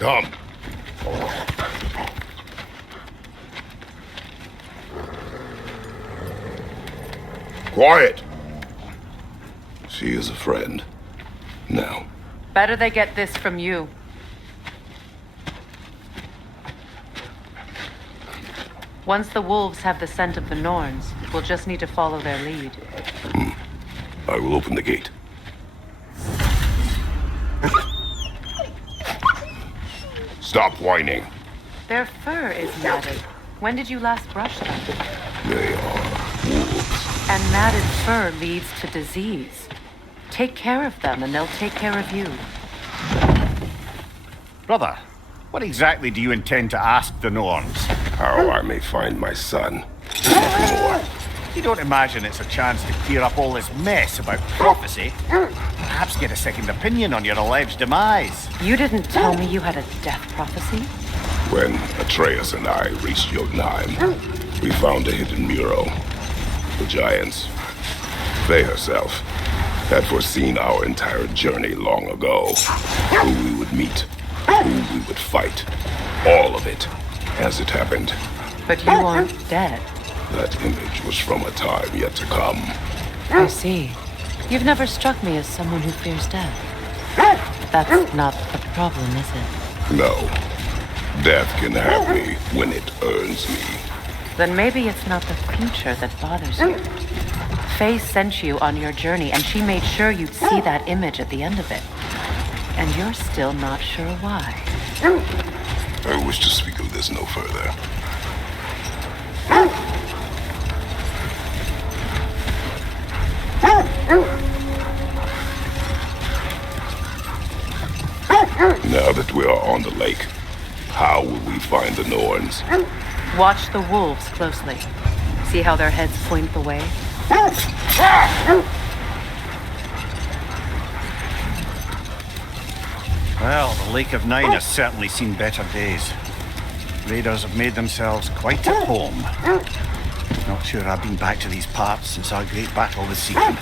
Come. Quiet. She is a friend. Now. Better they get this from you. Once the wolves have the scent of the Norns, we'll just need to follow their lead. I will open the gate. Stop whining. Their fur is matted. When did you last brush them? They are wolves. And matted fur leads to disease. Take care of them and they'll take care of you. Brother, what exactly do you intend to ask the Norns? How I may find my son. Nothing more. You don't imagine it's a chance to clear up all this mess about prophecy? Perhaps get a second opinion on your alleged demise. You didn't tell me you had a death prophecy? When Atreus and I reached Jotunheim, we found a hidden mural. The giants, Faye herself, had foreseen our entire journey long ago. Who we would meet, who we would fight. All of it, as it happened. But you aren't dead. That image was from a time yet to come. I see. You've never struck me as someone who fears death. That's not the problem, is it? No. Death can have me when it earns me. Then maybe it's not the future that bothers you. Faye sent you on your journey, and she made sure you'd see that image at the end of it. And you're still not sure why. I wish to speak of this no further. Now that we are on the lake, how will we find the Norns? Watch the wolves closely. See how their heads point the way? Well, the Lake of Nine has certainly seen better days. Raiders have made themselves quite at home. Not sure I've been back to these parts since our great battle with Seacon.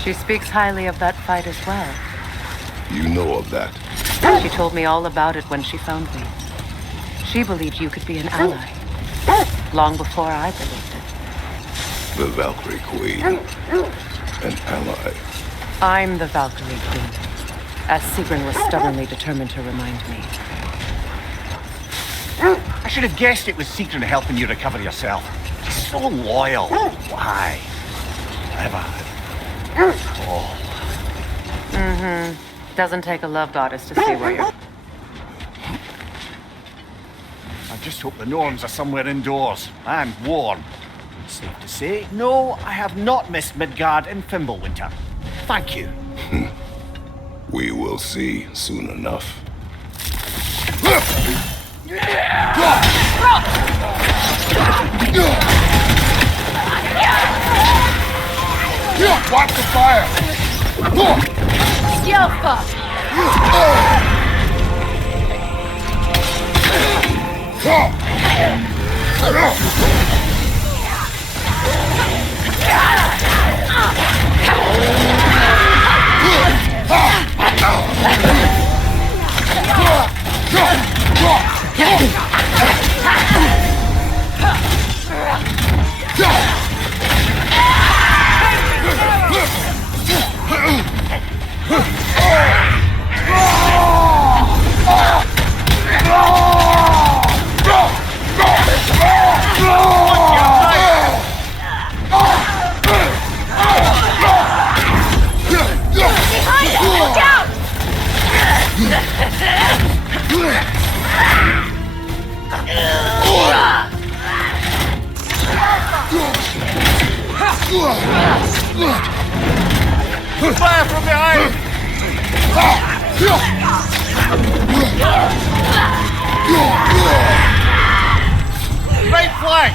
She speaks highly of that fight as well. You know of that. She told me all about it when she found me. She believed you could be an ally. Long before I believed it. The Valkyrie Queen. An ally. I'm the Valkyrie Queen, as Sigrun was stubbornly determined to remind me. I should have guessed it was Seacon helping you recover yourself. He's so loyal. Why? Never. Oh. Doesn't take a love goddess to see where you're... I just hope the Norns are somewhere indoors and warm. Safe to say, no, I have not missed Midgard in Fimbulwinter. Thank you. We will see soon enough. Watch the fire! Fire from behind! Right flank!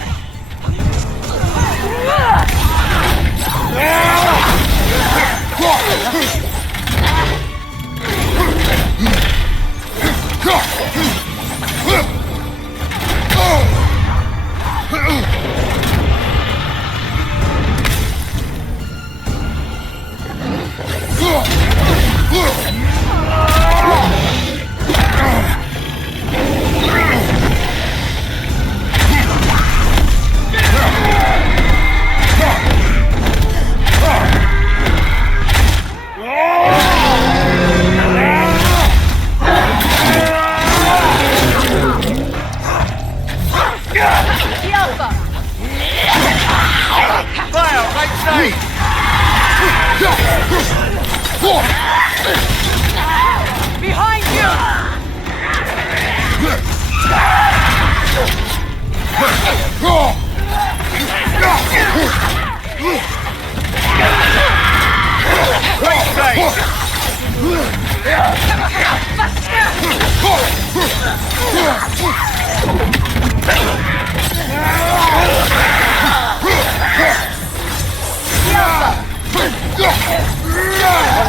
One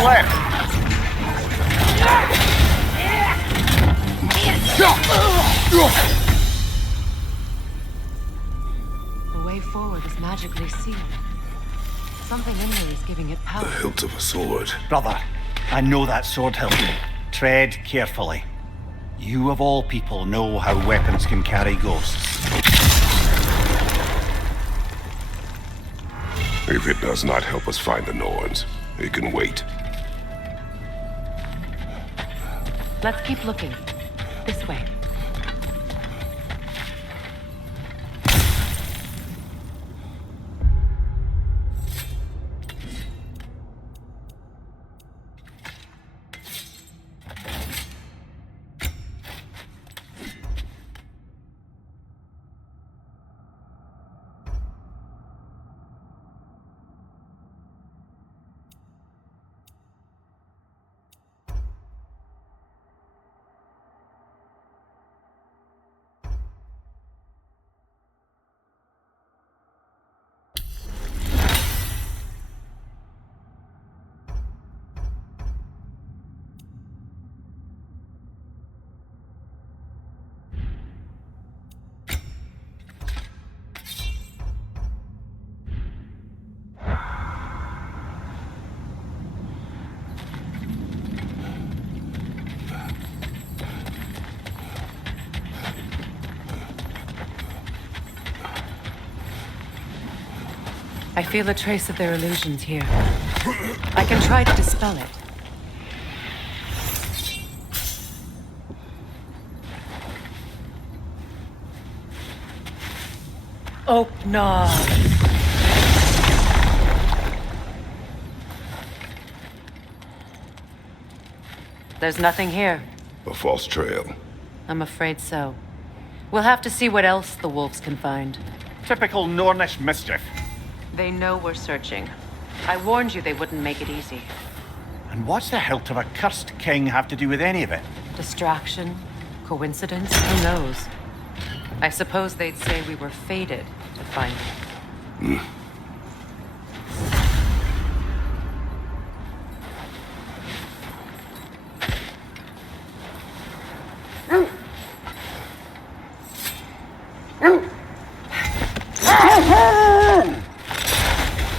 left. The way forward is magically sealed. Something in there is giving it power. The hilt of a sword. Brother, I know that sword hilt. Tread carefully. You of all people know how weapons can carry ghosts. If it does not help us find the Norns, it can wait. Let's keep looking. This way. I feel a trace of their illusions here. I can try to dispel it. Open. There's nothing here. A false trail. I'm afraid so. We'll have to see what else the wolves can find. Typical Nornish mischief. They know we're searching. I warned you they wouldn't make it easy. And what's the hilt of a cursed king have to do with any of it? Distraction? Coincidence? Who knows? I suppose they'd say we were fated to find it.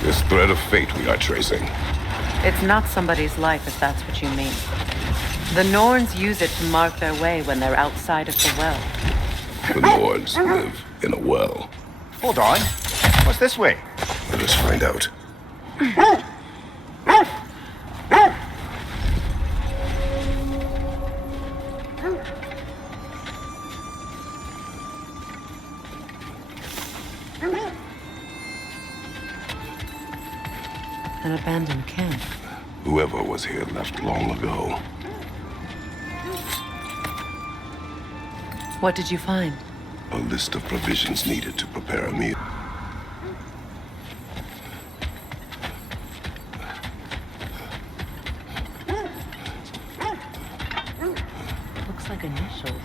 This thread of fate we are tracing. It's not somebody's life, if that's what you mean. The Norns use it to mark their way when they're outside of the well. The Norns live in a well. Hold on. What's this way? Let us find out. An abandoned camp. Whoever was here left long ago. What did you find? A list of provisions needed to prepare a meal. Looks like initials.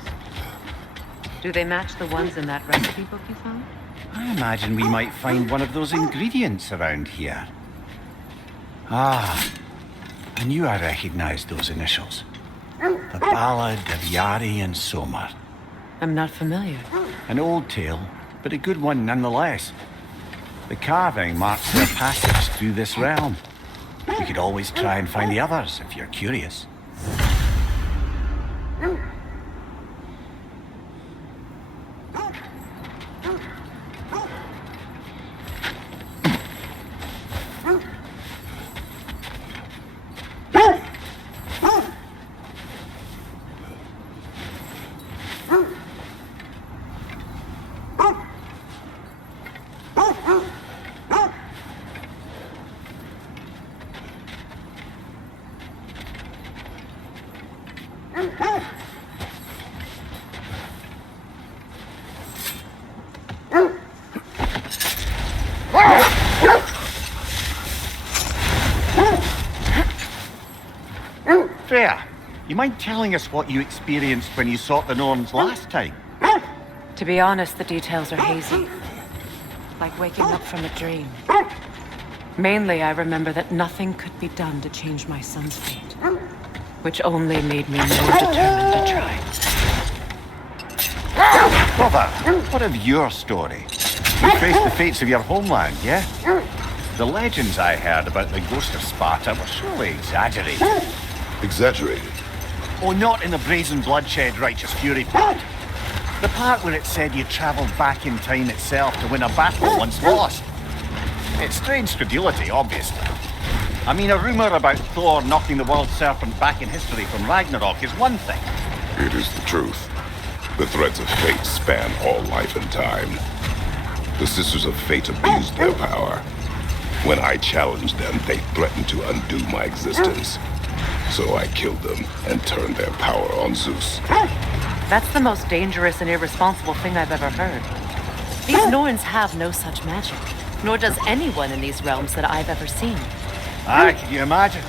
Do they match the ones in that recipe book you found? I imagine we might find one of those ingredients around here. Ah, I knew I recognized those initials. The Ballad of Yari and Somar. I'm not familiar. An old tale, but a good one nonetheless. The carving marks their passage through this realm. We could always try and find the others if you're curious. Freya, you mind telling us what you experienced when you sought the Norns last time? To be honest, the details are hazy. Like waking up from a dream. Mainly, I remember that nothing could be done to change my son's fate. Which only made me more determined to try. Brother, what of your story? You faced the fates of your homeland, yeah? The legends I heard about the ghost of Sparta were surely exaggerated. Exaggerated? Oh, not in the brazen bloodshed righteous fury part. The part where it said you travelled back in time itself to win a battle once lost. It's strange credulity, obviously. I mean, a rumour about Thor knocking the world serpent back in history from Ragnarok is one thing. It is the truth. The threads of fate span all life and time. The Sisters of Fate abused their power. When I challenged them, they threatened to undo my existence. So I killed them and turned their power on Zeus. That's the most dangerous and irresponsible thing I've ever heard. These Norns have no such magic, nor does anyone in these realms that I've ever seen. Aye, can you imagine?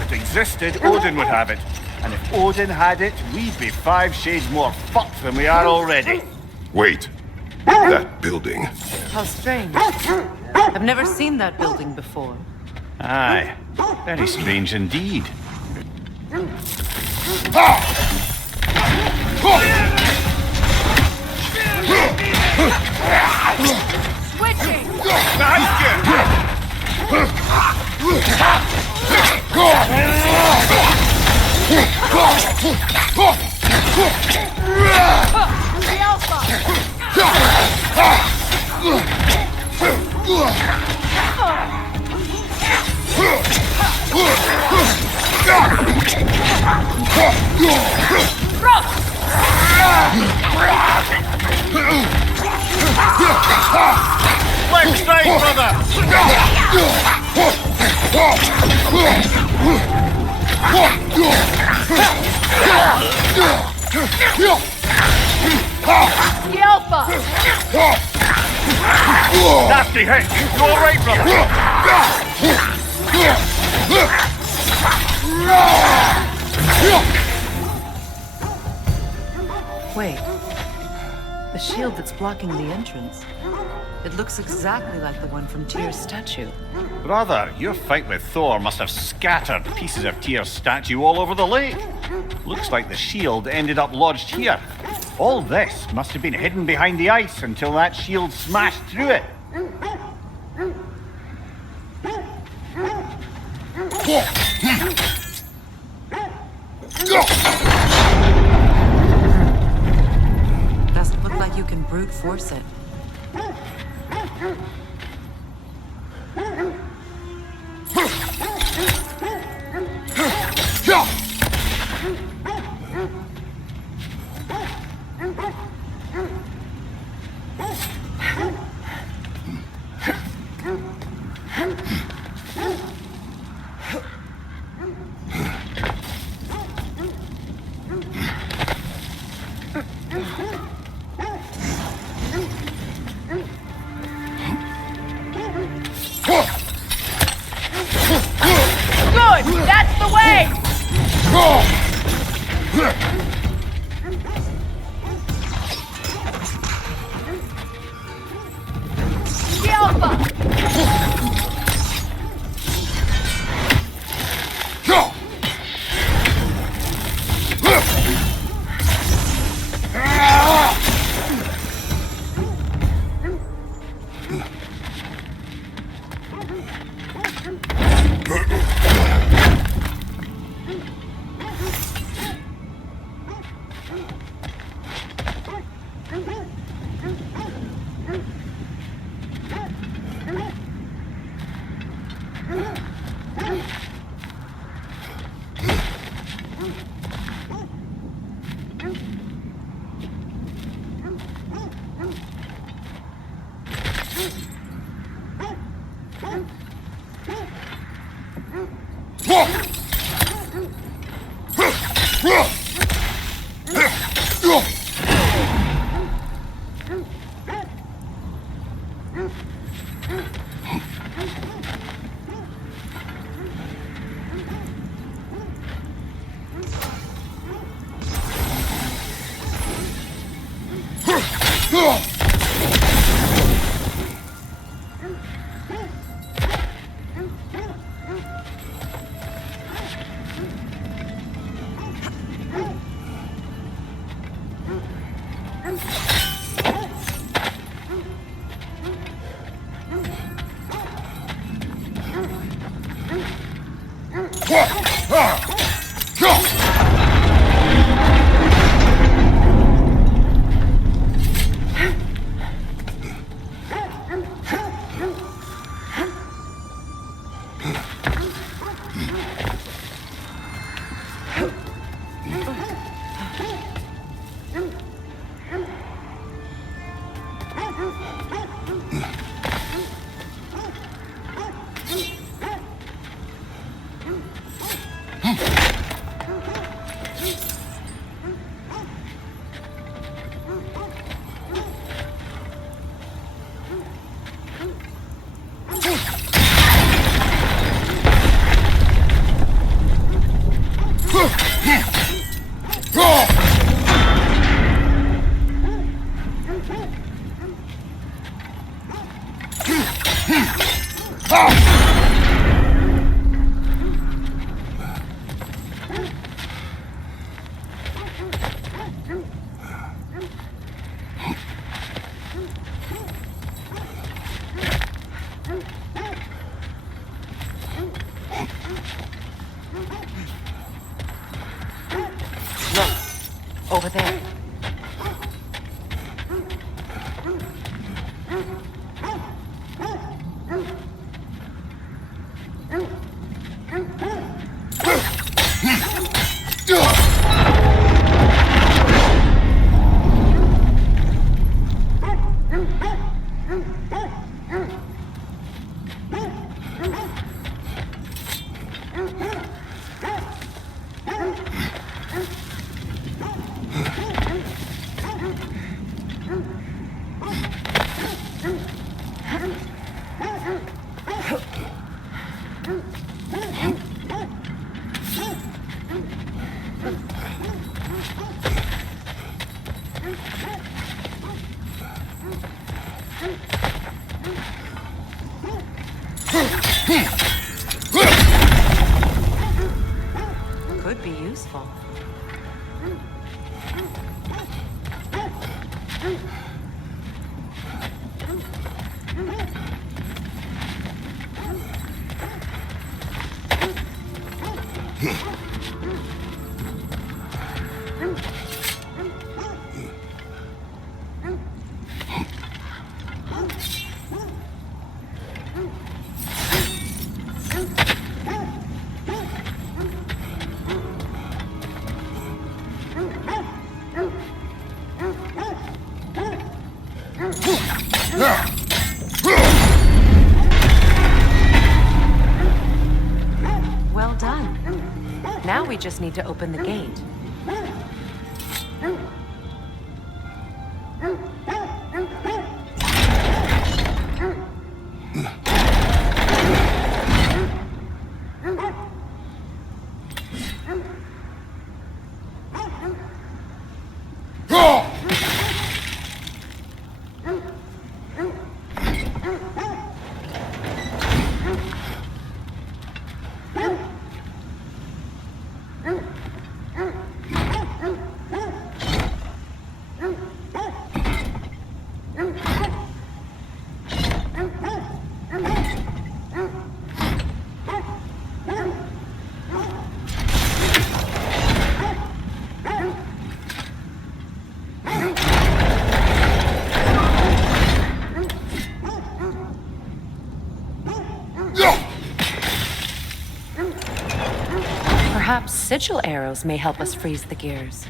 If it existed, Odin would have it. And if Odin had it, we'd be 5 shades more fucked than we are already. Wait. That building. How strange. I've never seen that building before. Aye, very strange indeed. Switching! Left straight, brother! The Alpha! Nasty hit! You all right, brother? Wait. The shield that's blocking the entrance. It looks exactly like the one from Tyr's statue. Brother, your fight with Thor must have scattered pieces of Tyr's statue all over the lake. Looks like the shield ended up lodged here. All this must have been hidden behind the ice until that shield smashed through it. Doesn't look like you can brute force it. Good! That's the way! The Alpha! Over there. Could be useful. Well done. Now we just need to open the gate. Perhaps sigil arrows may help us freeze the gears.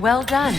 Well done.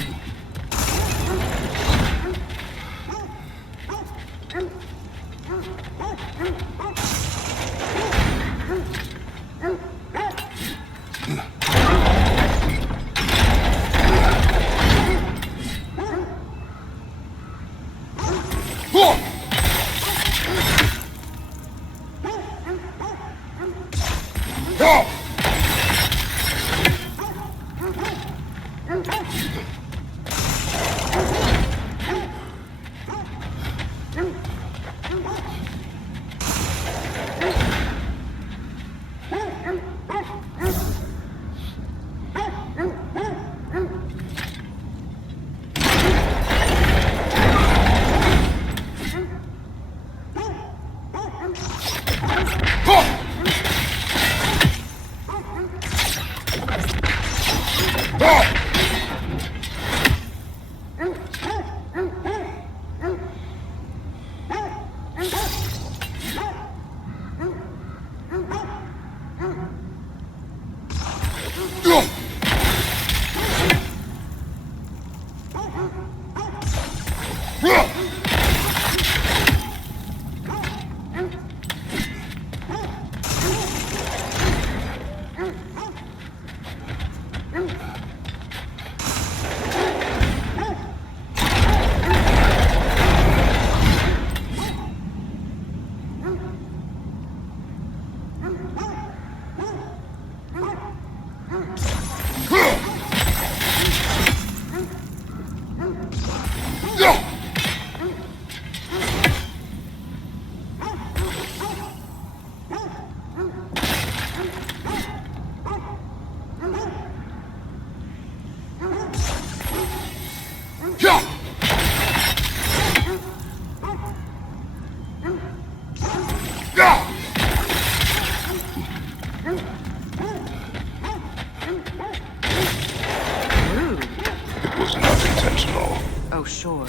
It was not intentional. Oh, sure.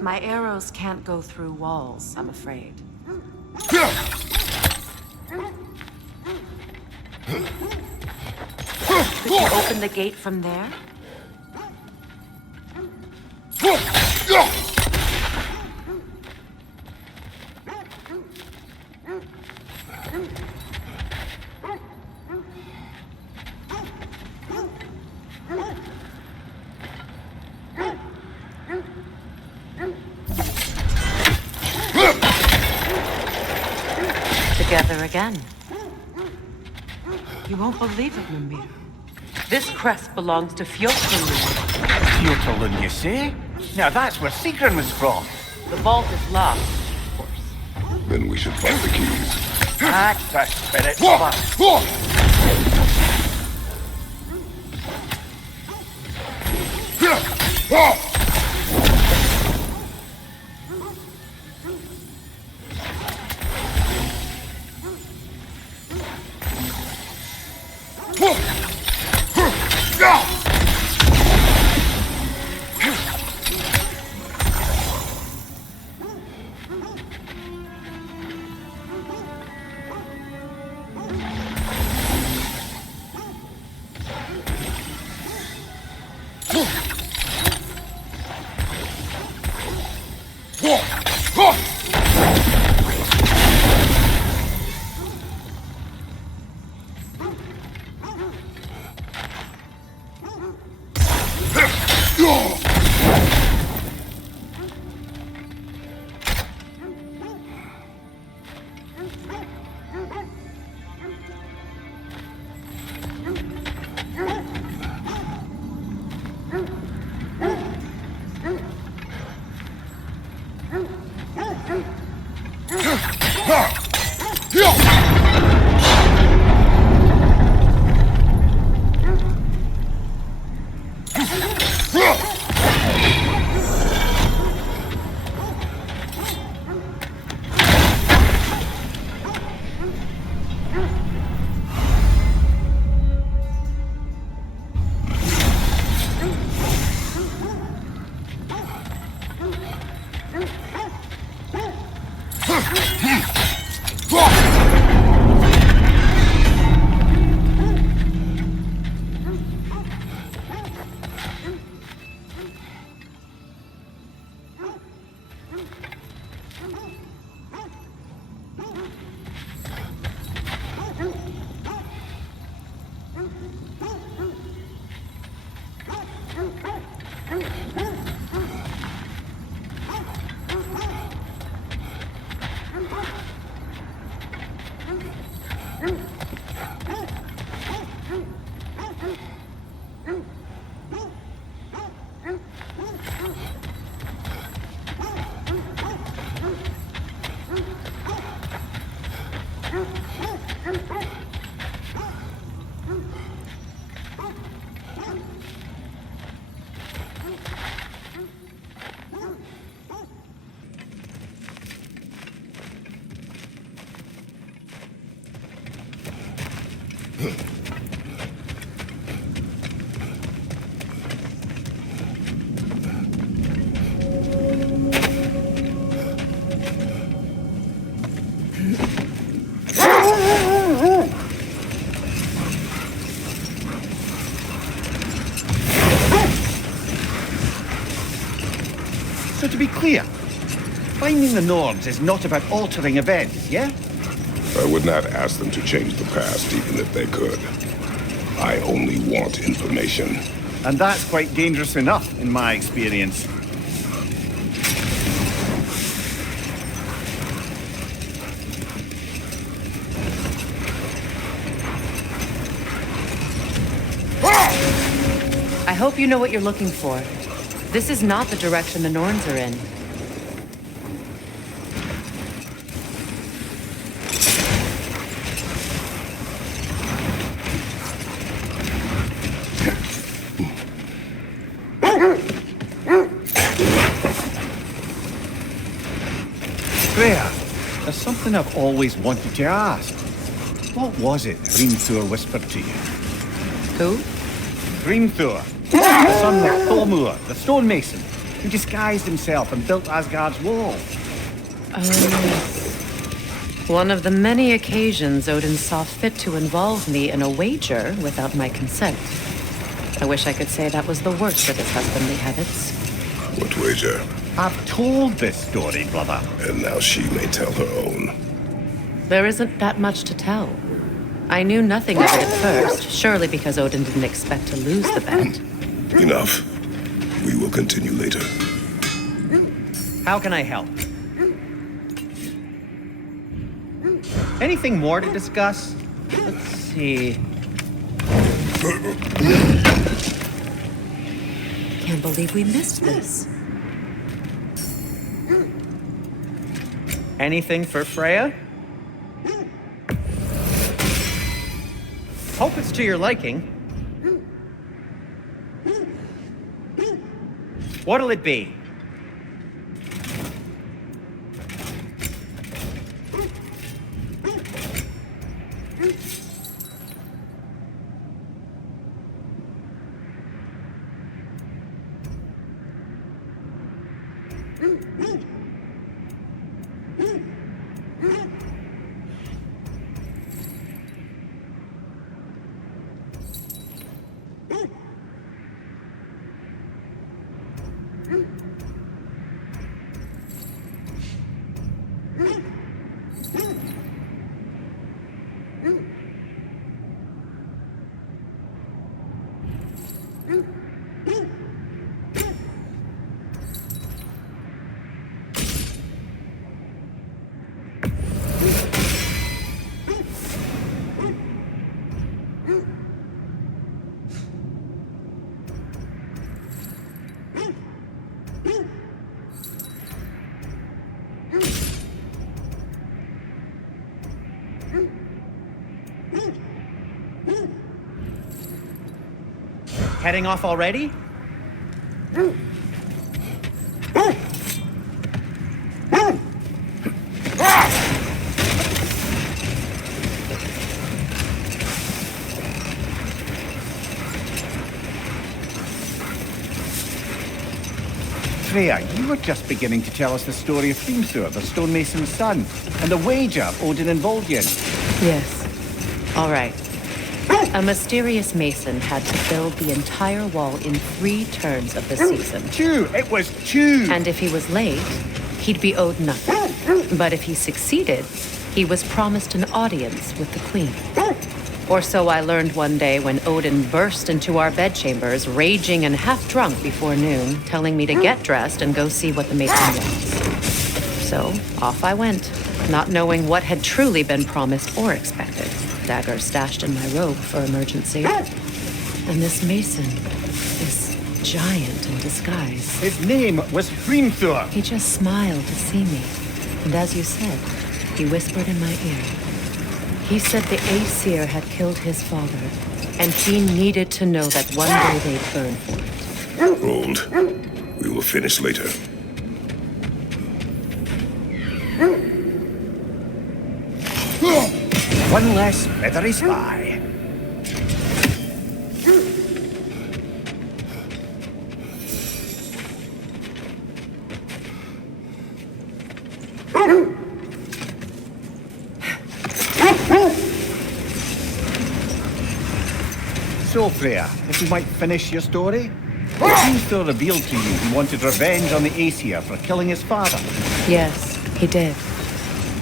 My arrows can't go through walls, I'm afraid. Could you open the gate from there? Together again. You won't believe it, Mimir. This crest belongs to Fjordlund. Fjordlund, you say? Now that's where Sigrun was from. The vault is locked, of course. Then we should find the keys. That's the spirit, Mother. So to be clear, finding the Nords is not about altering events, yeah? I would not ask them to change the past even if they could. I only want information. And that's quite dangerous enough, in my experience. I hope you know what you're looking for. This is not the direction the Norns are in. Freya, there's something I've always wanted to ask. What was it Hrimthur whispered to you? Who? Hrimthur, the son of Thormur, the stonemason, who disguised himself and built Asgard's wall. One of the many occasions Odin saw fit to involve me in a wager without my consent. I wish I could say that was the worst of his husbandly habits. What wager? I've told this story, brother. And now she may tell her own. There isn't that much to tell. I knew nothing of it at first, surely because Odin didn't expect to lose the bet. Enough. We will continue later. How can I help? Anything more to discuss? Let's see. Can't believe we missed this. Anything for Freya? Hope it's to your liking. What'll it be? Heading off already? Freya, you were just beginning to tell us the story of Hrimthur, the stonemason's son, and the wager Odin involved you in. Yes. All right. A mysterious mason had to build the entire wall in 3 turns of the season. 2! It was 2! And if he was late, he'd be owed nothing. But if he succeeded, he was promised an audience with the queen. Or so I learned one day when Odin burst into our bedchambers, raging and half drunk before noon, telling me to get dressed and go see what the mason wants. So off I went, not knowing what had truly been promised or expected. Dagger stashed in my robe for emergency. And this mason, this giant in disguise. His name was Hrimthur. He just smiled to see me. And as you said, he whispered in my ear. He said the Aesir had killed his father, and he needed to know that one day they'd burn for it. Hold. We will finish later. One less feathery spy. So, Freya, if you might finish your story? It seems to have revealed to you he wanted revenge on the Aesir for killing his father. Yes, he did.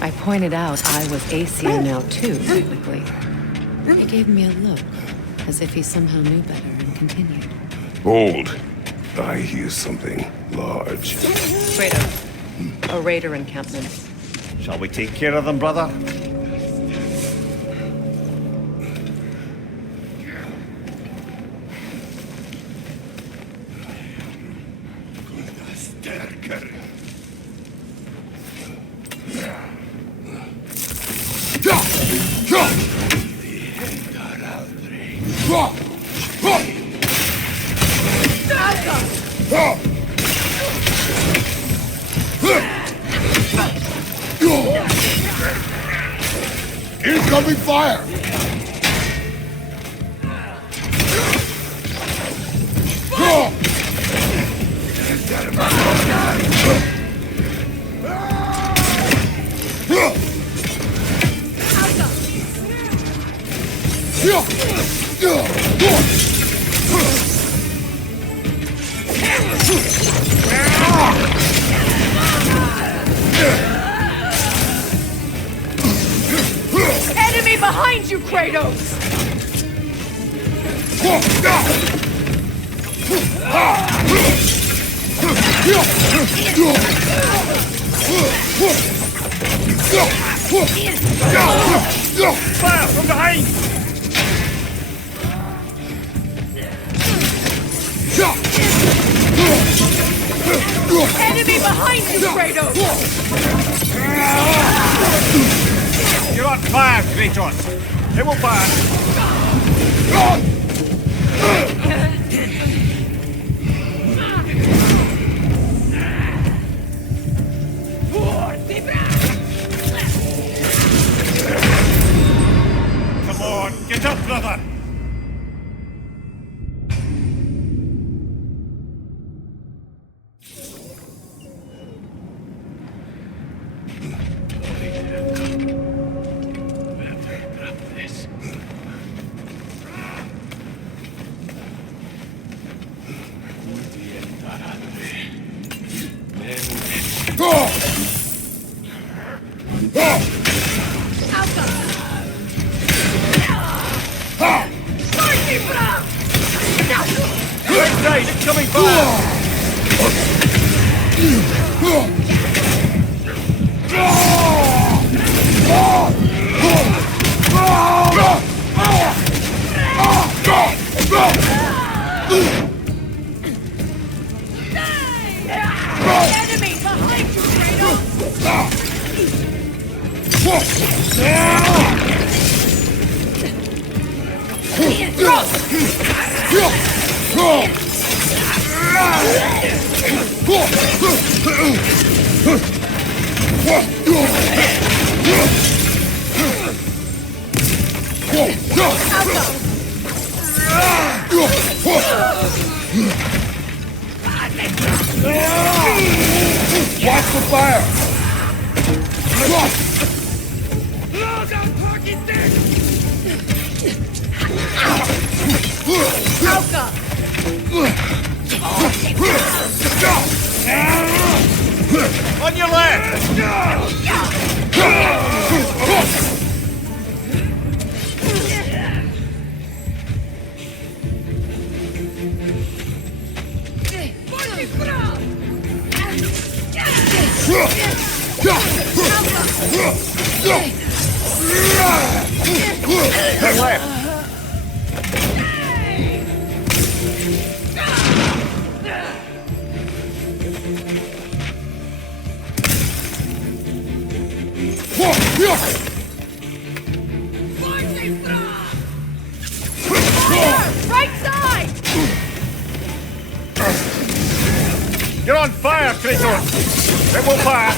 I pointed out I was Aesir now too, technically. He gave me a look, as if he somehow knew better, and continued. Hold. I hear something large. Kratos, a raider encampment. Shall we take care of them, brother? Incoming fire! Enemy behind you, Kratos! Fire from behind! Enemy behind you, Kratos! You're on fire, Kratos! It will pass! Come on, get up, brother! Right, it's coming fire! Enemy behind you, Watch the fire! On your left! Turn left! Right side! You're on fire, Kratos! It will pass!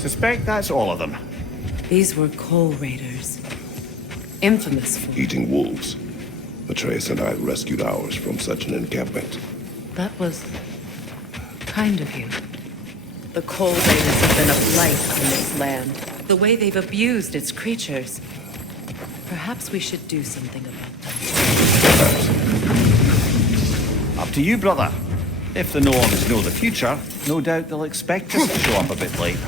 Suspect that's all of them. These were coal raiders. Infamous for... Eating wolves. Atreus and I rescued ours from such an encampment. That was... kind of you. The Cold Raiders have been a blight on this land. The way they've abused its creatures. Perhaps we should do something about that. Up to you, brother. If the Norns know the future, no doubt they'll expect us to show up a bit late.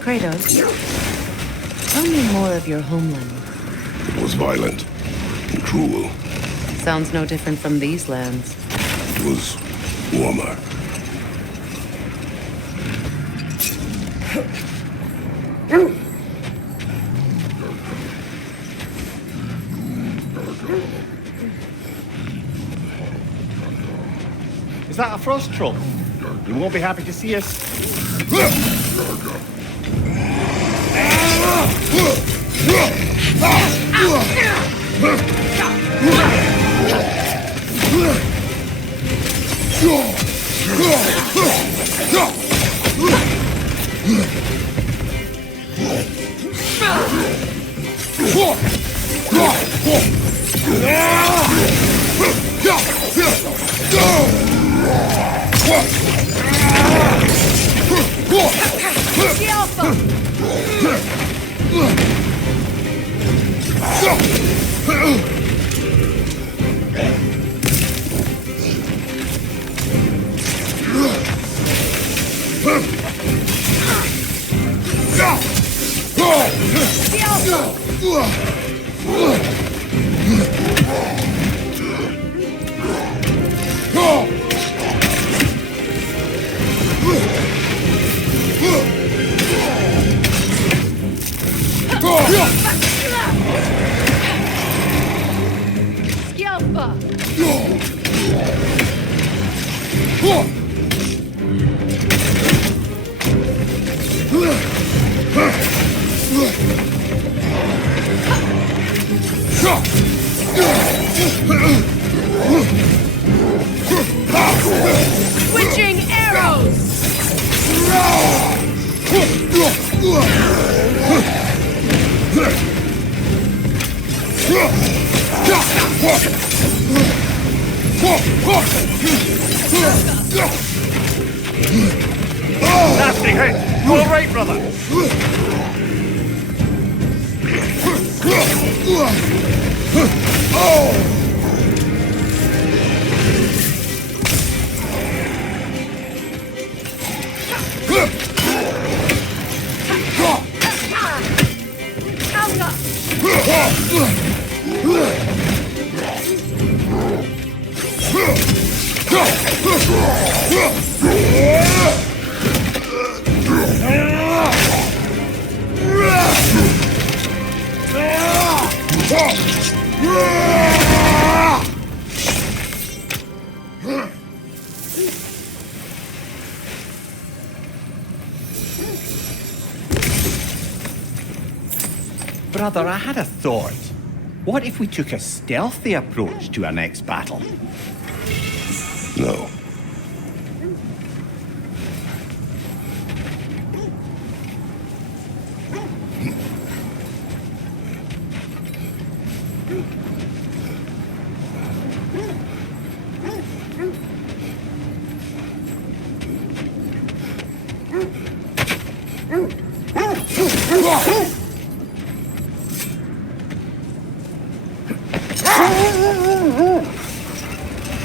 Kratos, tell me more of your homeland. It was violent and cruel. Sounds no different from these lands. It was warmer. Is that a frost troll? You won't be happy to see us. Switching arrows! Nasty hit! You all right, brother? Brother, I had a thought. What if we took a stealthy approach to our next battle? No.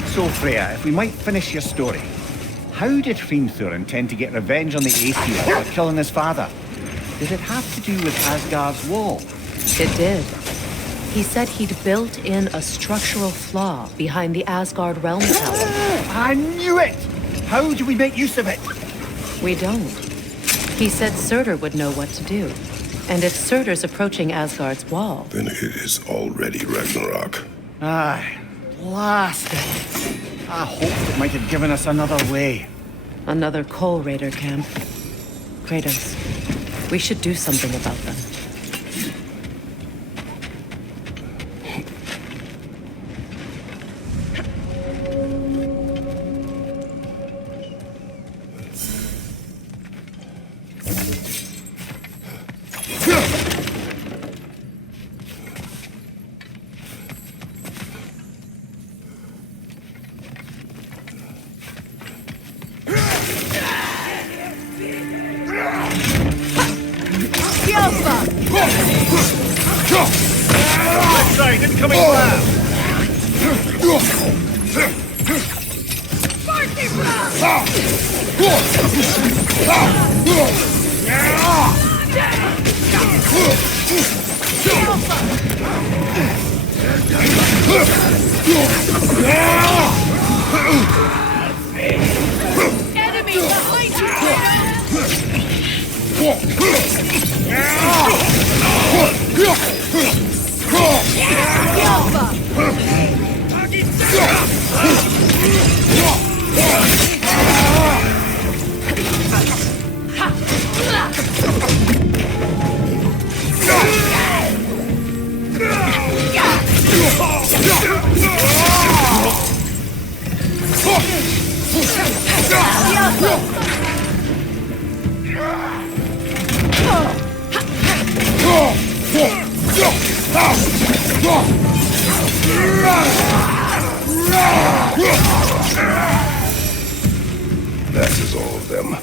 So, Freya, if we might finish your story. How did Hrimthur intend to get revenge on the Aesir for killing his father? Did it have to do with Asgard's wall? It did. He said he'd built in a structural flaw behind the Asgard Realm Tower. I knew it! How do we make use of it? We don't. He said Surtur would know what to do. And if Surtur's approaching Asgard's wall... Then it is already Ragnarok. Aye, blast it. I hoped it might have given us another way. Another Coal Raider camp. Kratos, we should do something about them. Left side, incoming blast! Enemy behind That is all of them.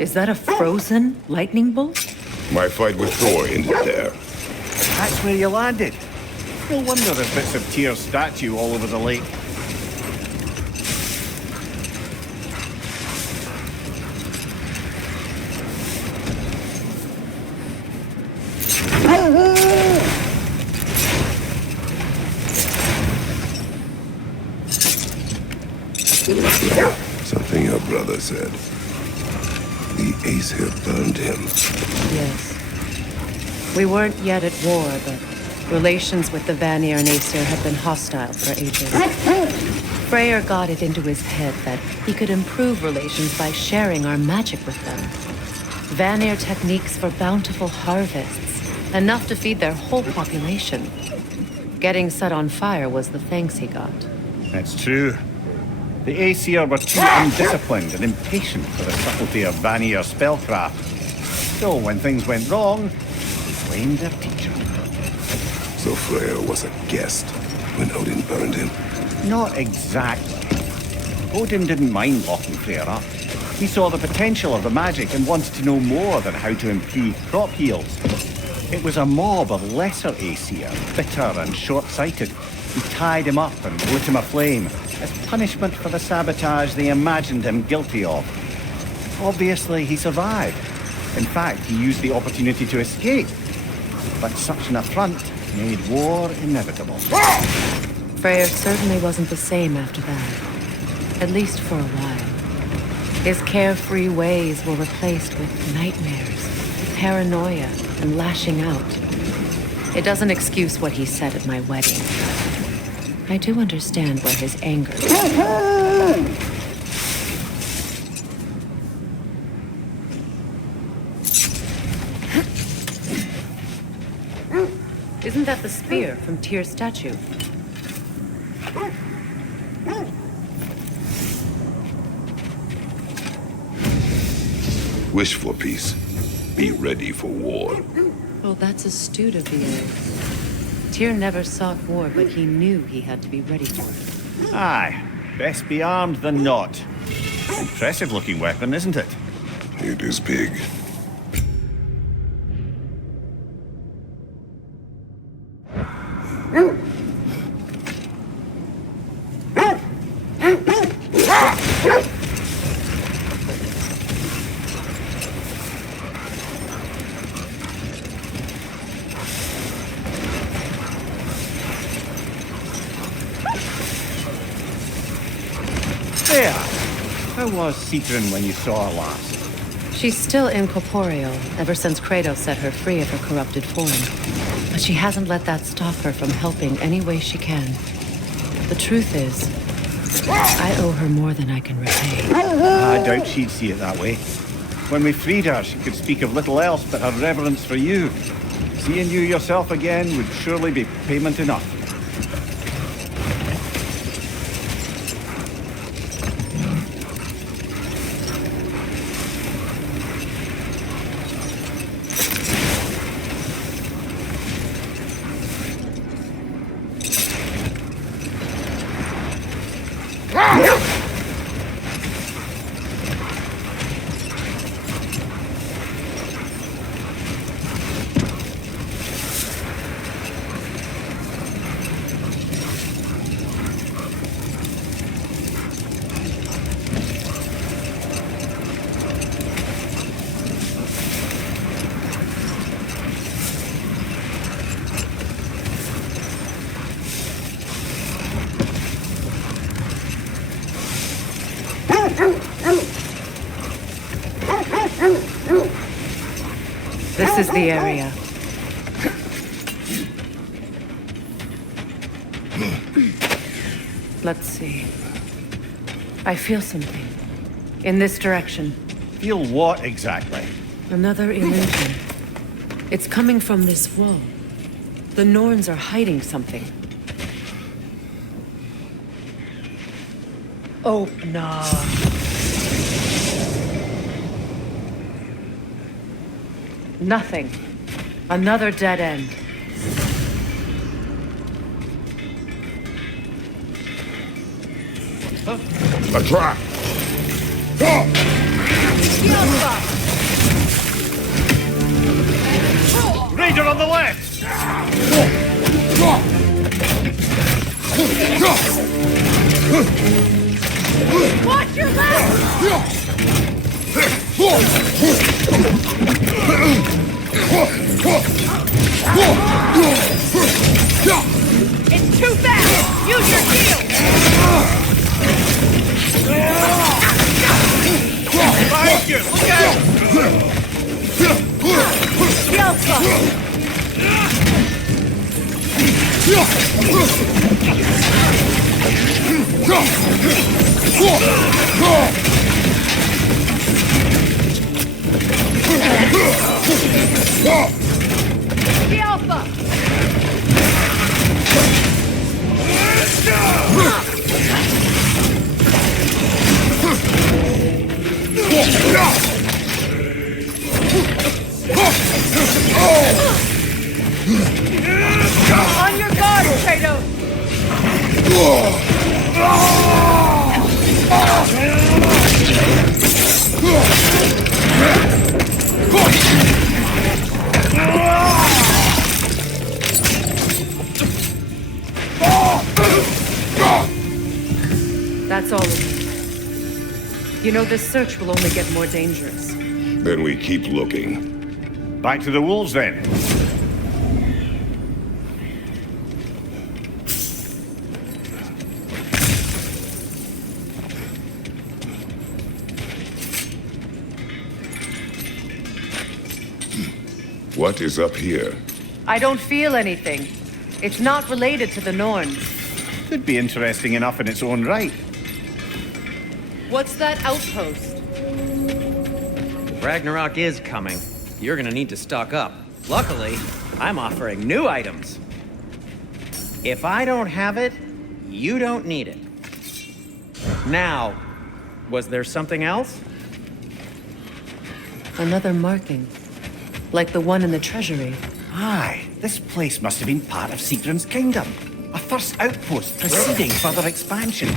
Is that a frozen lightning bolt? My fight with Thor ended there. That's where you landed. No wonder there's bits of Tyr's statue all over the lake. Something your brother said. The Aesir burned him. Yes. We weren't yet at war, but relations with the Vanir and Aesir have been hostile for ages. Freyr got it into his head that he could improve relations by sharing our magic with them. Vanir techniques for bountiful harvests, enough to feed their whole population. Getting set on fire was the thanks he got. That's true. The Aesir were too undisciplined and impatient for the subtlety of Vanir spellcraft. So when things went wrong, they blamed their teacher. So Freyr was a guest when Odin burned him? Not exactly. Odin didn't mind locking Freyr up. He saw the potential of the magic and wanted to know more than how to improve crop yields. It was a mob of lesser Aesir, bitter and short-sighted, who tied him up and lit him aflame as punishment for the sabotage they imagined him guilty of. Obviously, he survived. In fact, he used the opportunity to escape. But such an affront made war inevitable. Freyr certainly wasn't the same after that. At least for a while. His carefree ways were replaced with nightmares, paranoia, and lashing out. It doesn't excuse what he said at my wedding. I do understand where his anger is. Isn't that the spear from Tyr's statue? Wish for peace. Be ready for war. Well, that's astute of the elves. Tyr never sought war, but he knew he had to be ready for it. Aye, best be armed than not. Impressive-looking weapon, isn't it? It is big. There! How was Sigrun when you saw her last? She's still incorporeal, ever since Kratos set her free of her corrupted form. But she hasn't let that stop her from helping any way she can. The truth is, I owe her more than I can repay. I doubt she'd see it that way. When we freed her, she could speak of little else but her reverence for you. Seeing you yourself again would surely be payment enough. This is the area. Let's see. I feel something. In this direction. Feel what exactly? Another illusion. It's coming from this wall. The Norns are hiding something. Oh, no. Nothing. Another dead end. A trap! Raider on the left! Watch your left! It's too fast! Use your shield! Behind you! Look out! The Alpha! On your guard, Kratos! That's all of it. You know, this search will only get more dangerous. Then we keep looking. Back to the wolves then. What is up here? I don't feel anything. It's not related to the Norns. Could be interesting enough in its own right. What's that outpost? Ragnarok is coming. You're gonna need to stock up. Luckily, I'm offering new items. If I don't have it, you don't need it. Now, was there something else? Another marking. Like the one in the treasury. Aye, this place must have been part of Sigrun's kingdom. A first outpost preceding further expansion.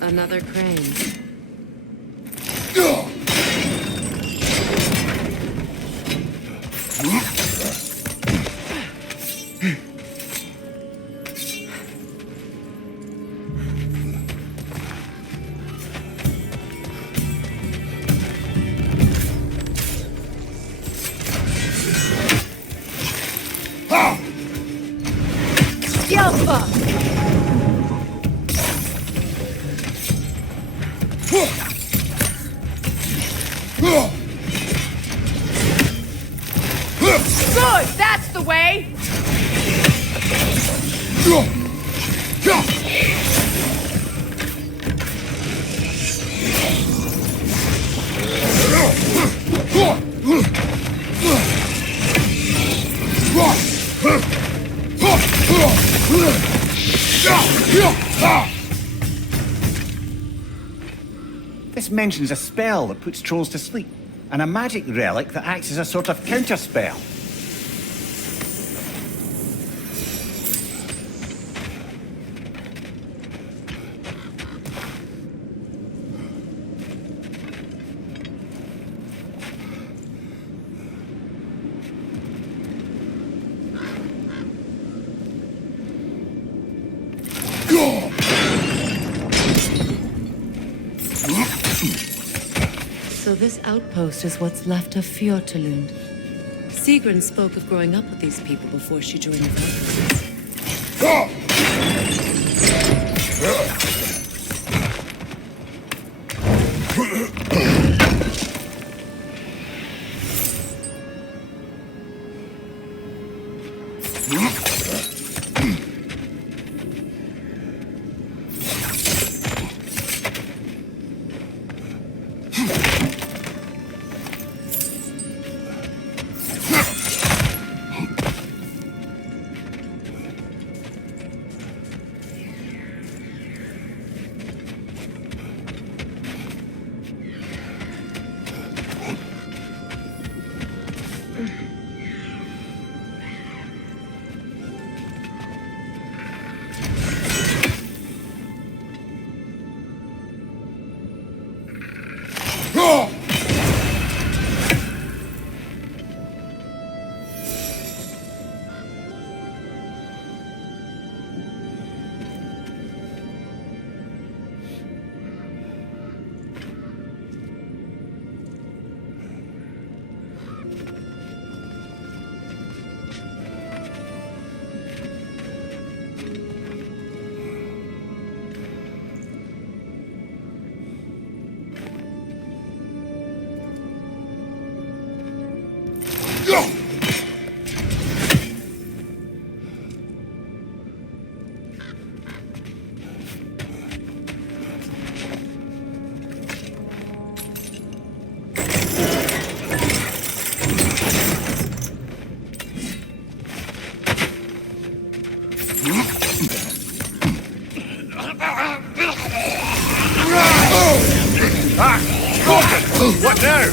Another crane. Good! That's the way! once mentions a spell that puts trolls to sleep, and a magic relic that acts as a sort of counterspell. So this outpost is what's left of Fjortulund. Sigrun spoke of growing up with these people before she joined the Valkyries. What now?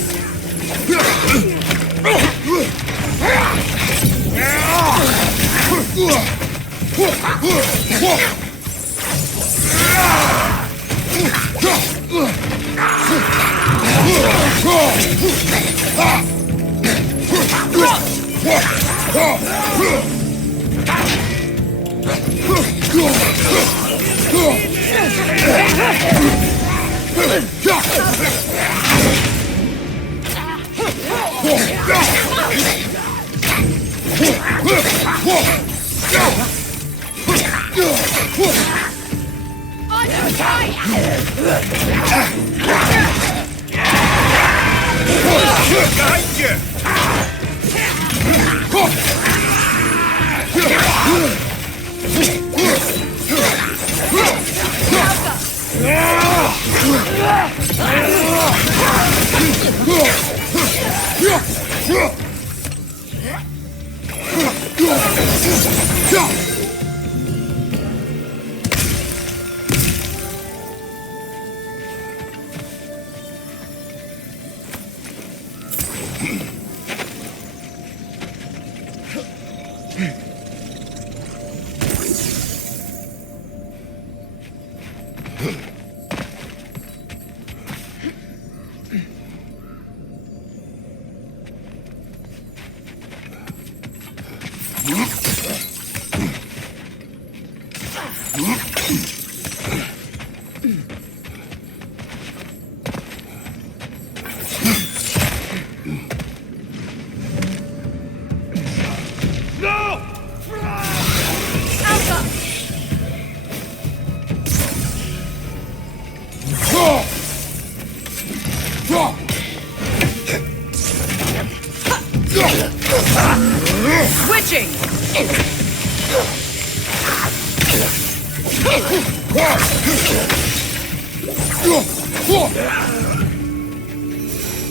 Switching!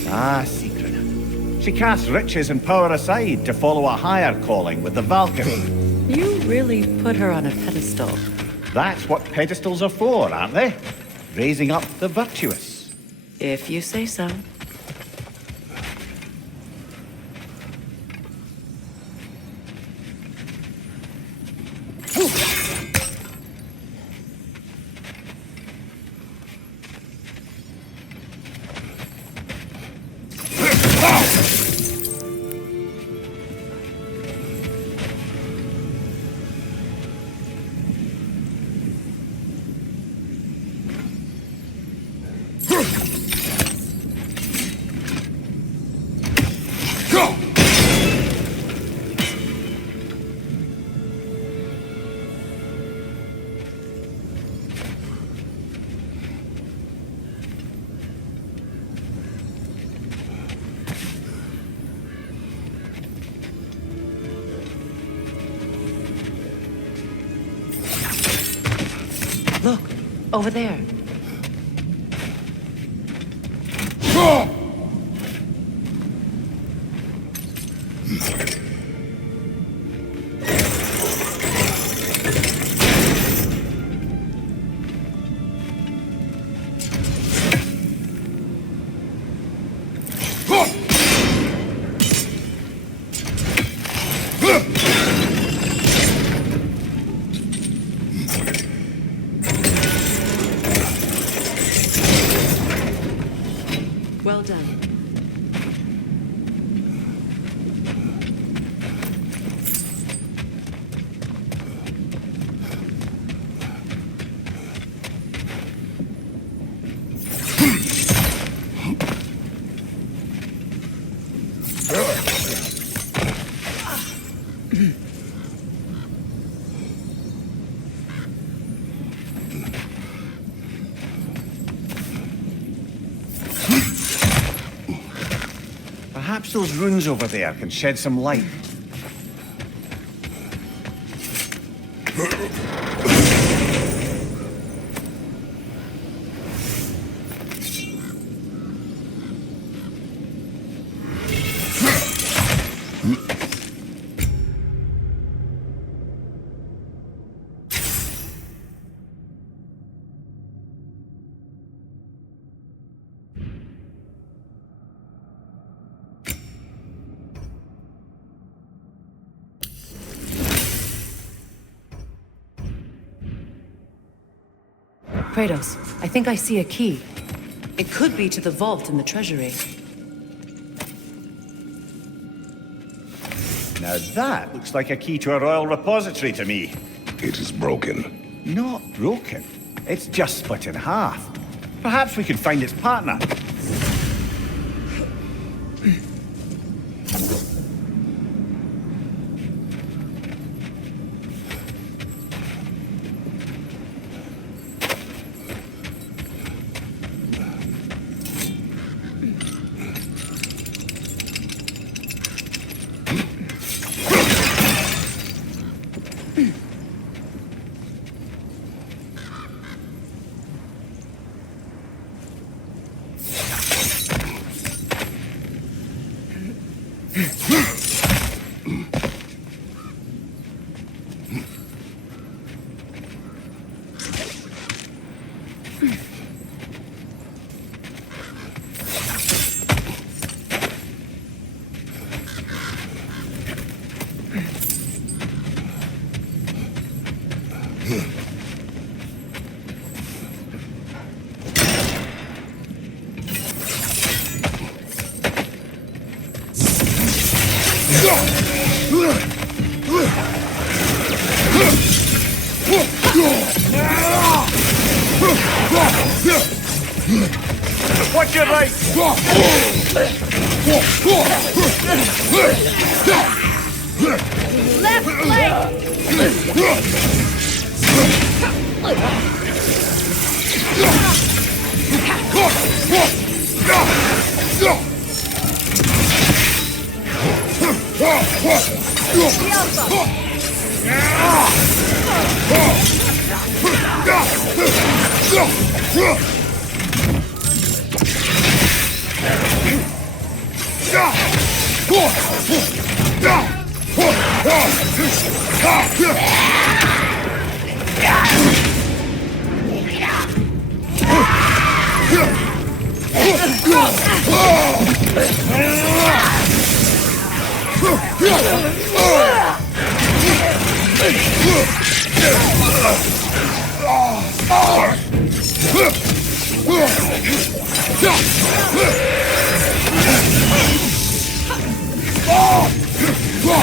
Ah, Sigrun. She casts riches and power aside to follow a higher calling with the Valkyrie. You really put her on a pedestal. That's what pedestals are for, aren't they? Raising up the virtuous. If you say so. Look, over there. Well done. Perhaps those runes over there can shed some light. Kratos, I think I see a key. It could be to the vault in the treasury. Now that looks like a key to a royal repository to me. It is broken. Not broken. It's just split in half. Perhaps we could find its partner. Watch your right! Left leg!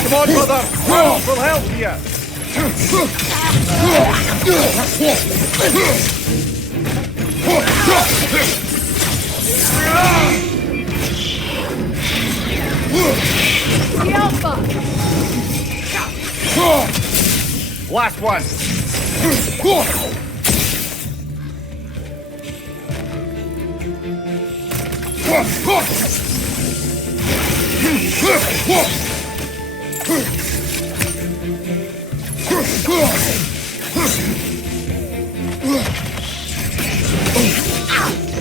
Come on, brother! Help will help you! The Alpha! Last one!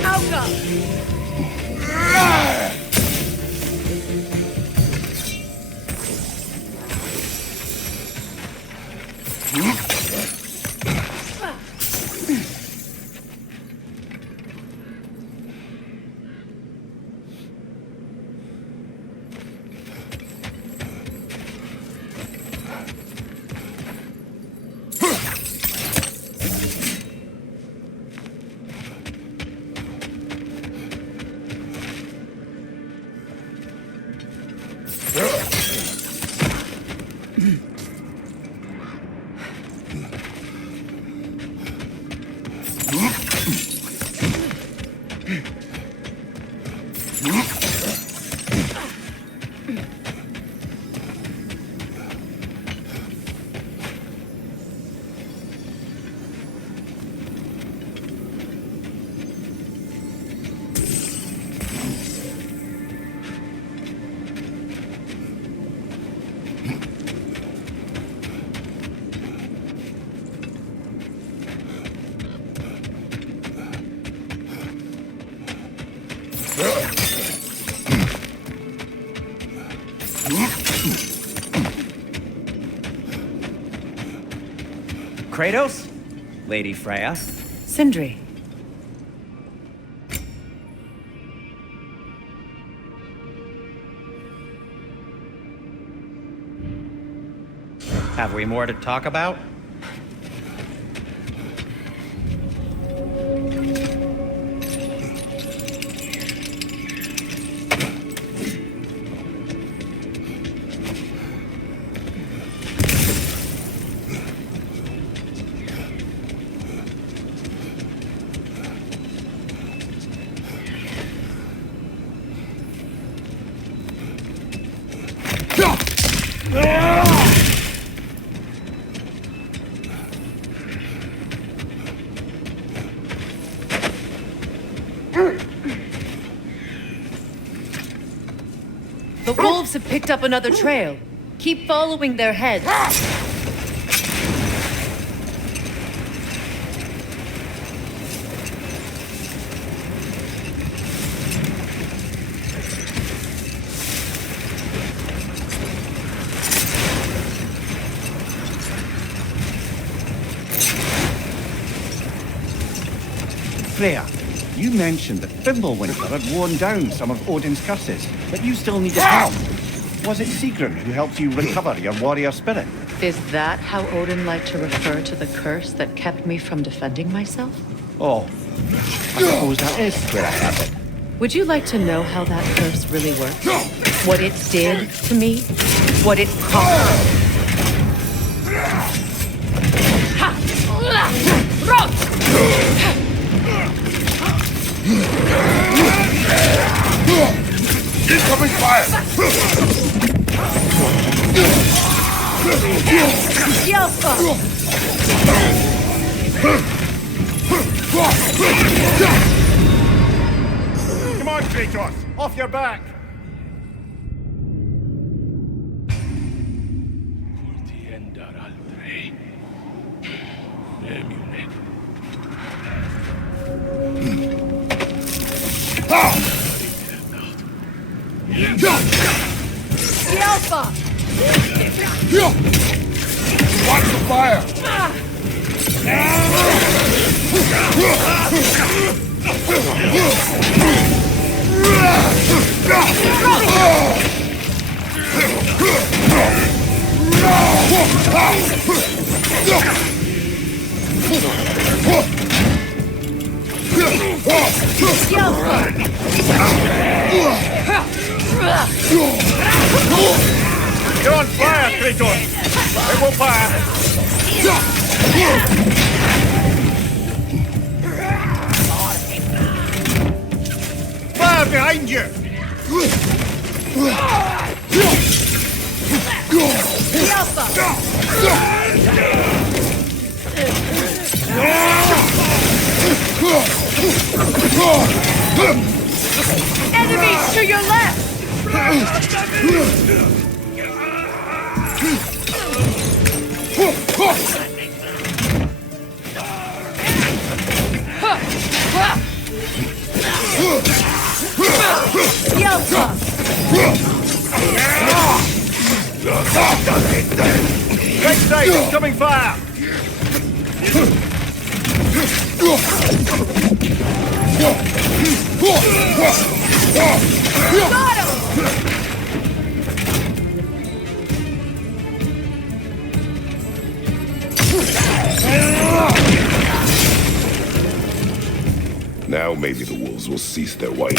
Alpha! Kratos? Lady Freya? Sindri. Have we more to talk about? The wolves have picked up another trail. Keep following their heads. Freya, you mentioned that Fimbulwinter had worn down some of Odin's curses, but you still needed help. Was it Sigrun who helped you recover your warrior spirit? Is that how Odin liked to refer to the curse that kept me from defending myself? Oh, I suppose that is where I have it. Would you like to know how that curse really works? What it did to me? What it cost? Incoming fire! The Alpha! Come on, Kratos! Off your back! The Alpha! Watch the fire! You're on fire, Kratos! It will fire! Fire behind you! Enemies to your left! Right side, incoming fire! Got him! Now maybe the wolves will cease their whining.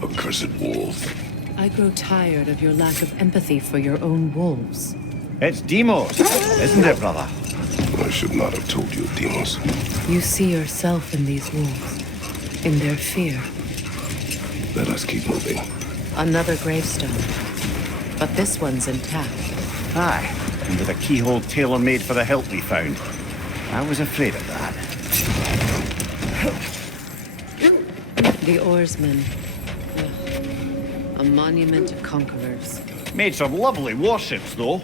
Accursed wolves. I grow tired of your lack of empathy for your own wolves. It's Demos, isn't it, brother? I should not have told you, Demos. You see yourself in these wolves, in their fear. Let us keep moving. Another gravestone, but this one's intact. Aye, and with a keyhole tailor-made for the hilt we found. I was afraid of that. The oarsmen. Ugh. A monument to conquerors. Made some lovely warships, though.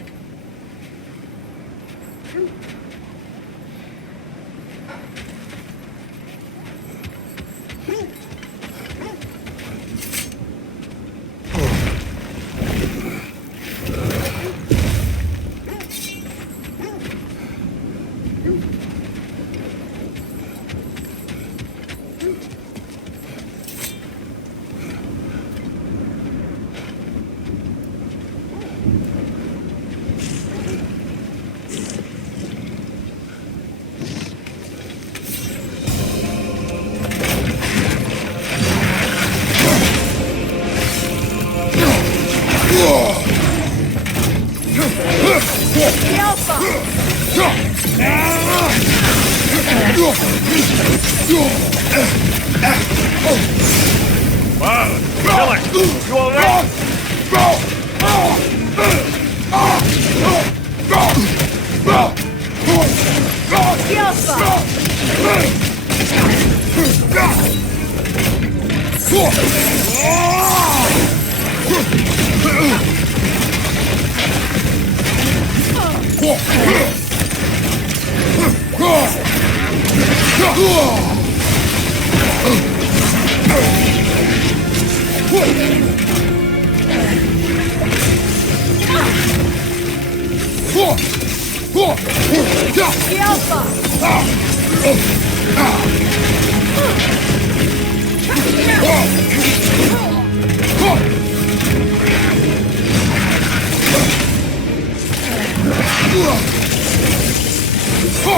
You all right?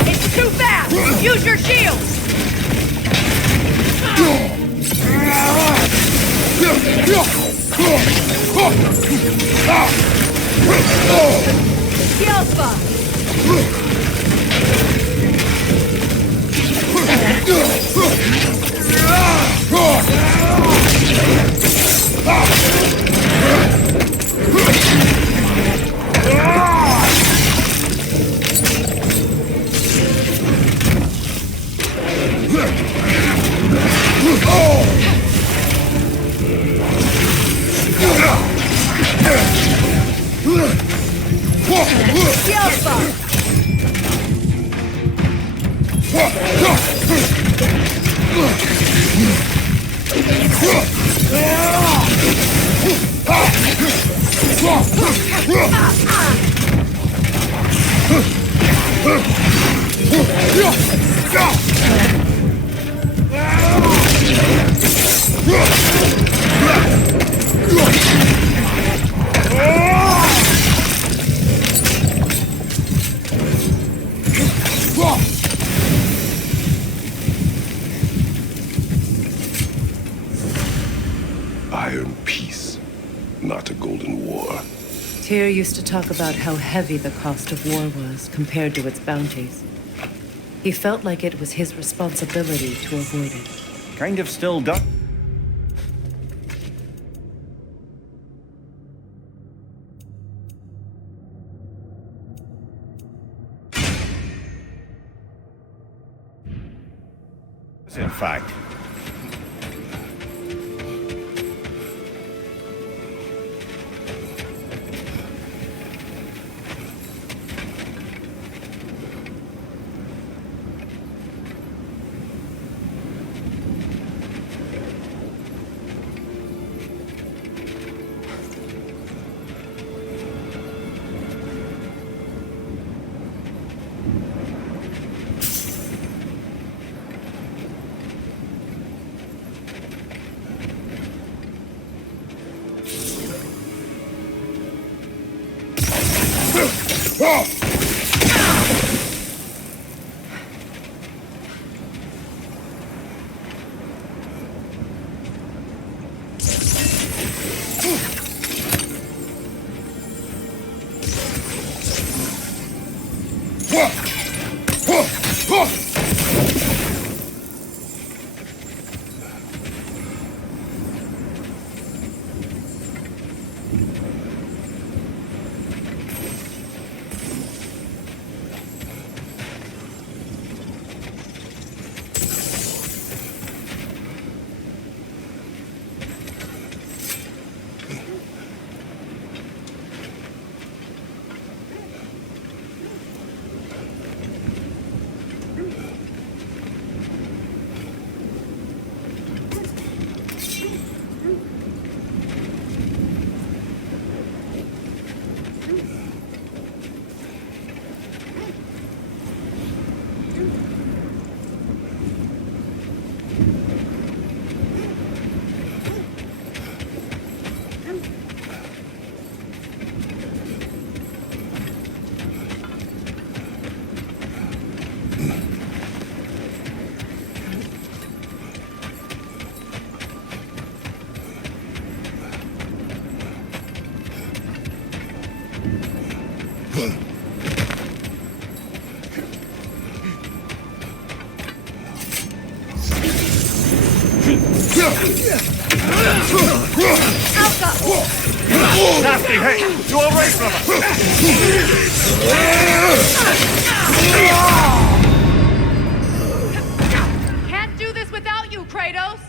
It's too fast! Use your shields! Iron peace, not a golden war. Tyr used to talk about how heavy the cost of war was compared to its bounties. He felt like it was his responsibility to avoid it. Kind of still does. In fact. Nasty, hey! You alright, brother? Can't do this without you, Kratos!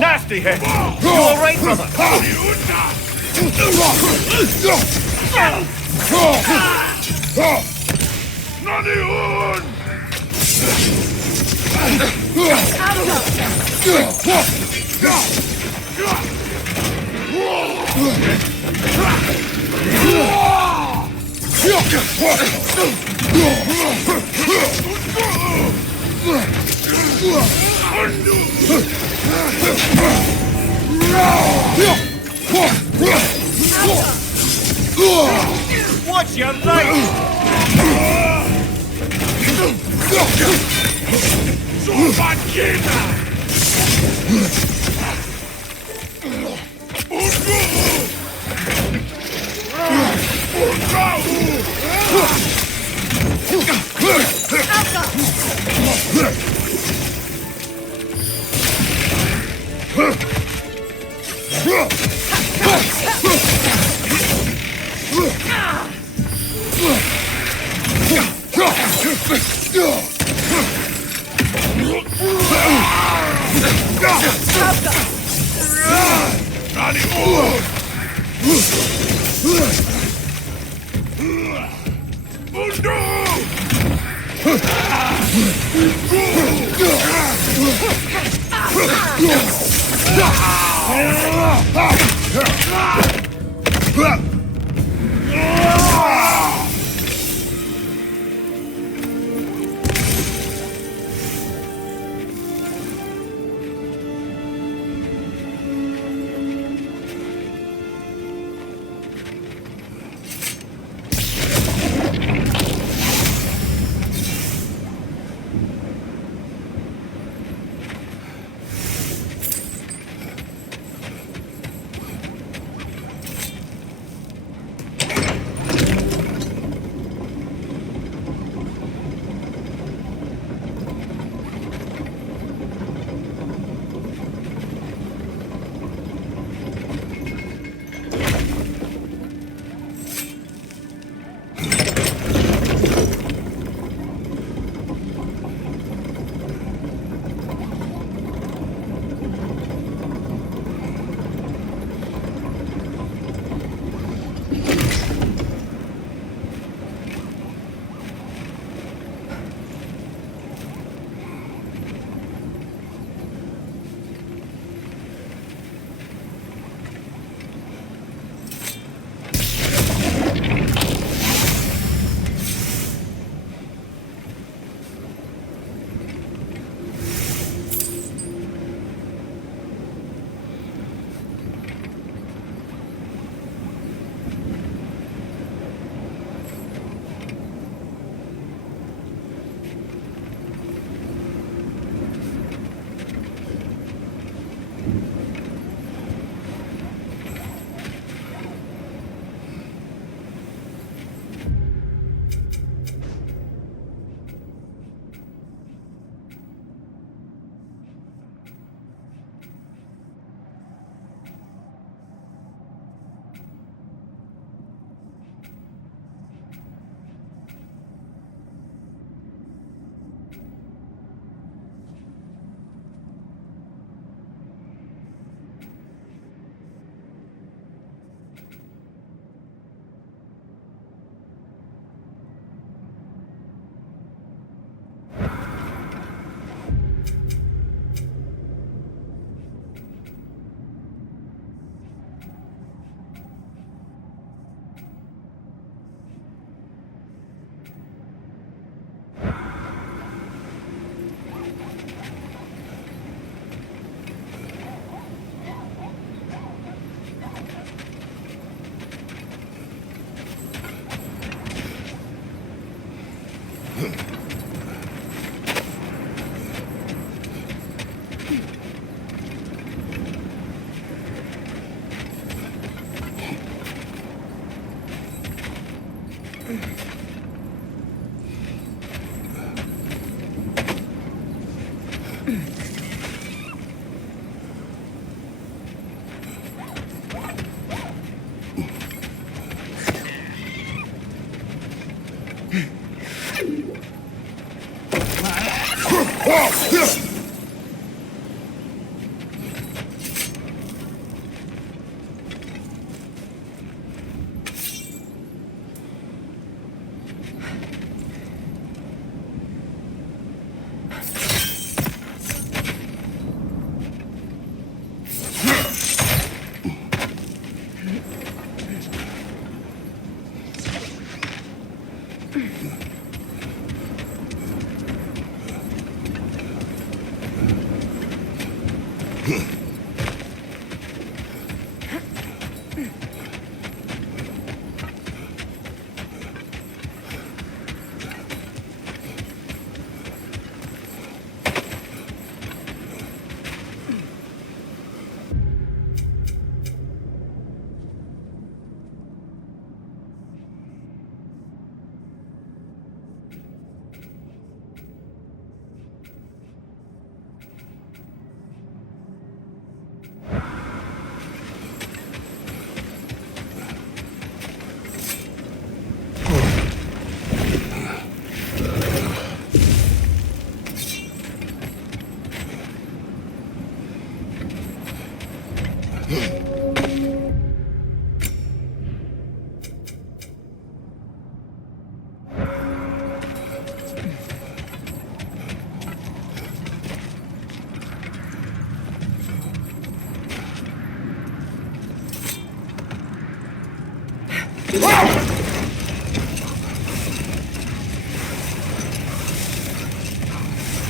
Nasty head! You alright, brother? Watch your light!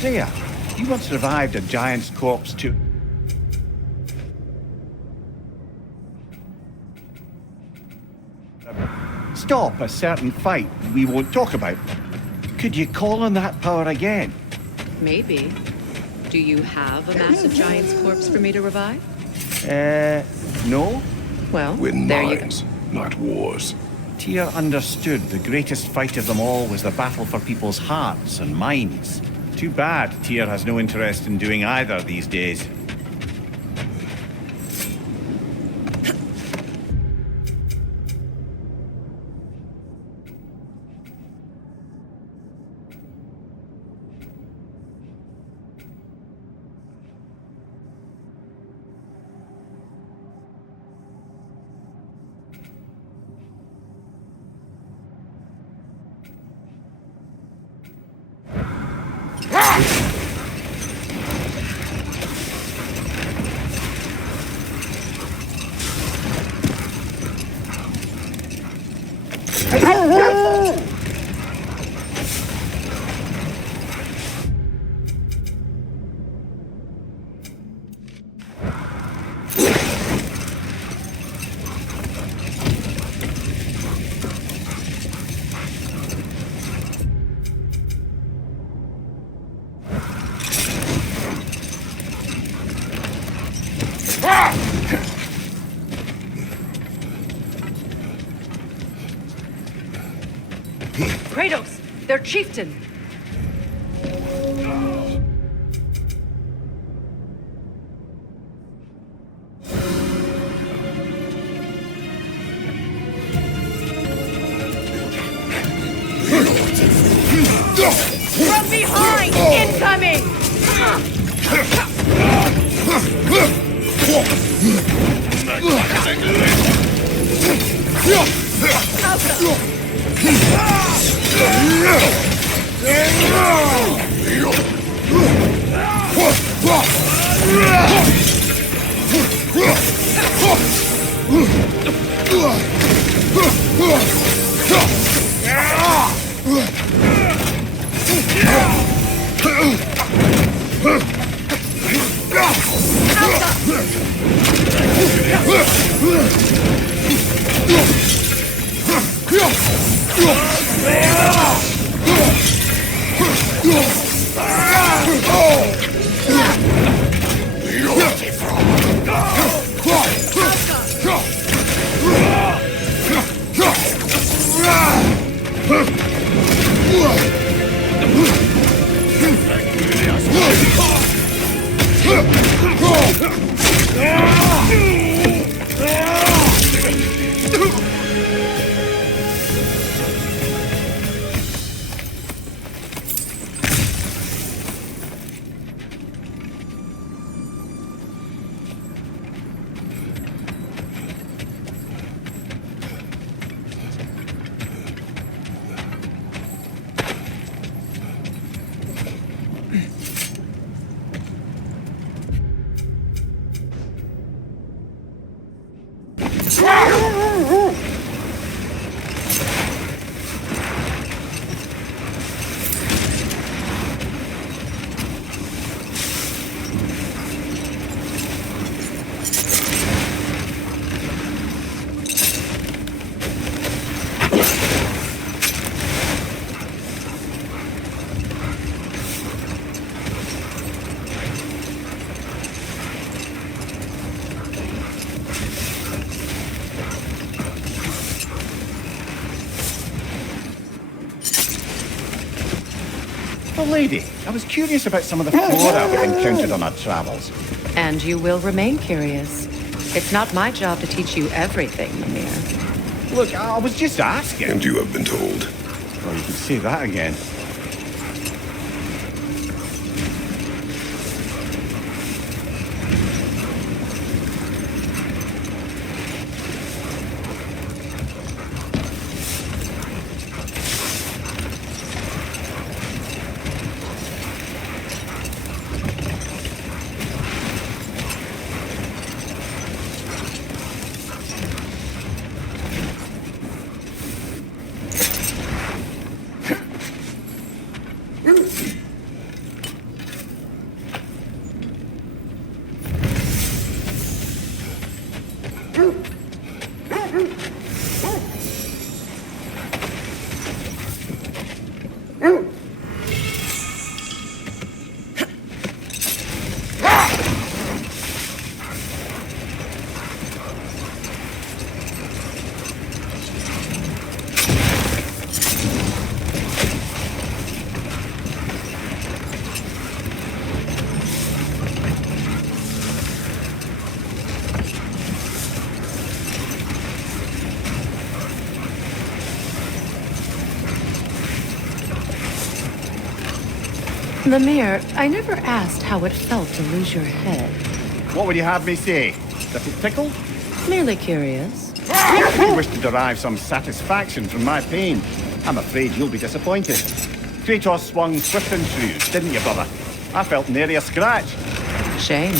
Freya, you once revived a giant's corpse to... stop a certain fight we won't talk about. Could you call on that power again? Maybe. Do you have a massive giant's corpse for me to revive? No? Well, Win there you go. minds, not wars. Tyr understood the greatest fight of them all was the battle for people's hearts and minds. Too bad Tyr has no interest in doing either these days. Kratos! Their chieftain! From behind! Incoming! beautiful lady. I was curious about some of the flora we've encountered on our travels. And you will remain curious. It's not my job to teach you everything, Mimir. Look, I was just asking. And you have been told. Well, you can say that again. Mimir, I never asked how it felt to lose your head. What would you have me say? That it tickled? Merely curious. You wish to derive some satisfaction from my pain. I'm afraid you'll be disappointed. Kratos swung swift and true, didn't you, brother? I felt nary a scratch. Shame.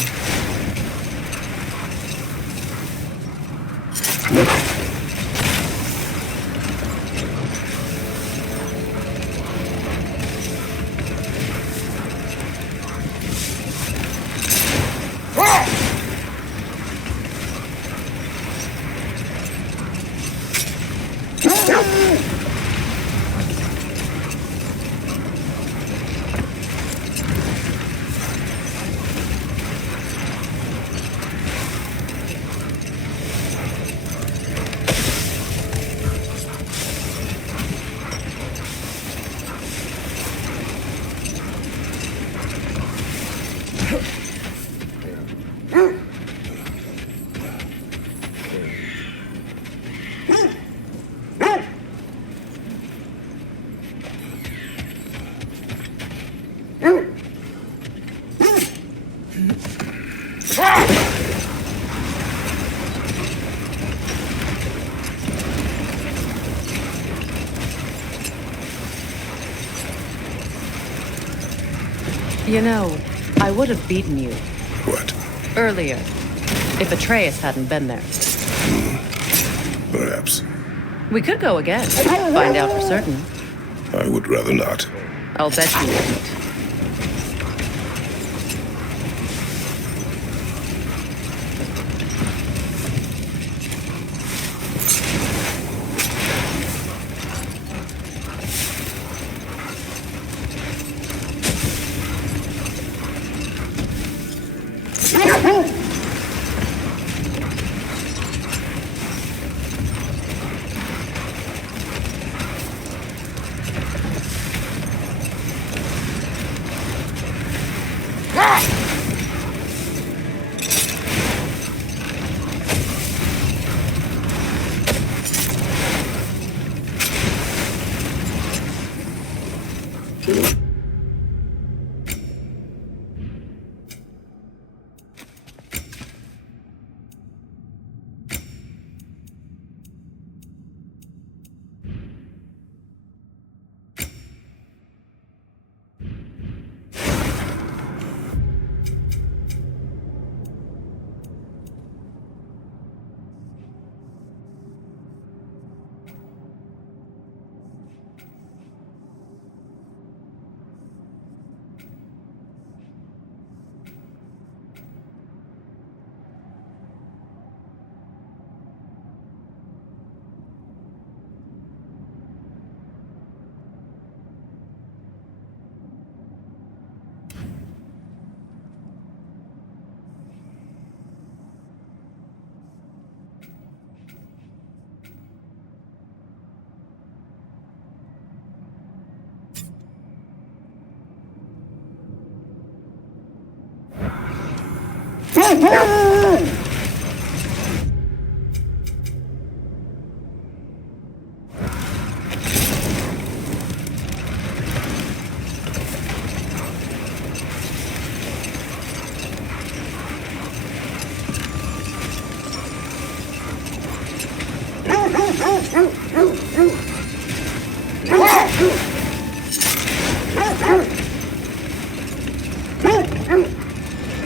You know, I would have beaten you What? earlier if Atreus hadn't been there. Perhaps. We could go again, find out for certain. I would rather not. I'll bet you wouldn't.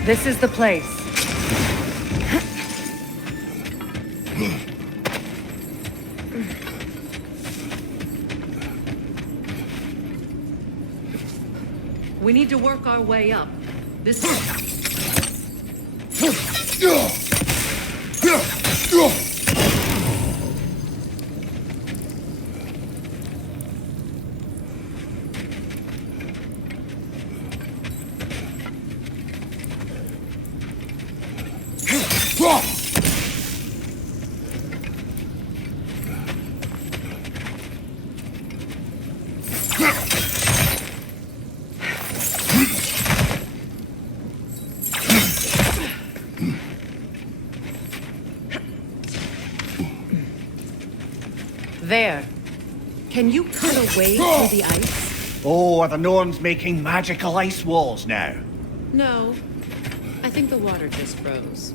This is the place. We need to work our way up. This There. Can you cut a way through the ice? Oh, are the Norns making magical ice walls now? No. I think the water just froze.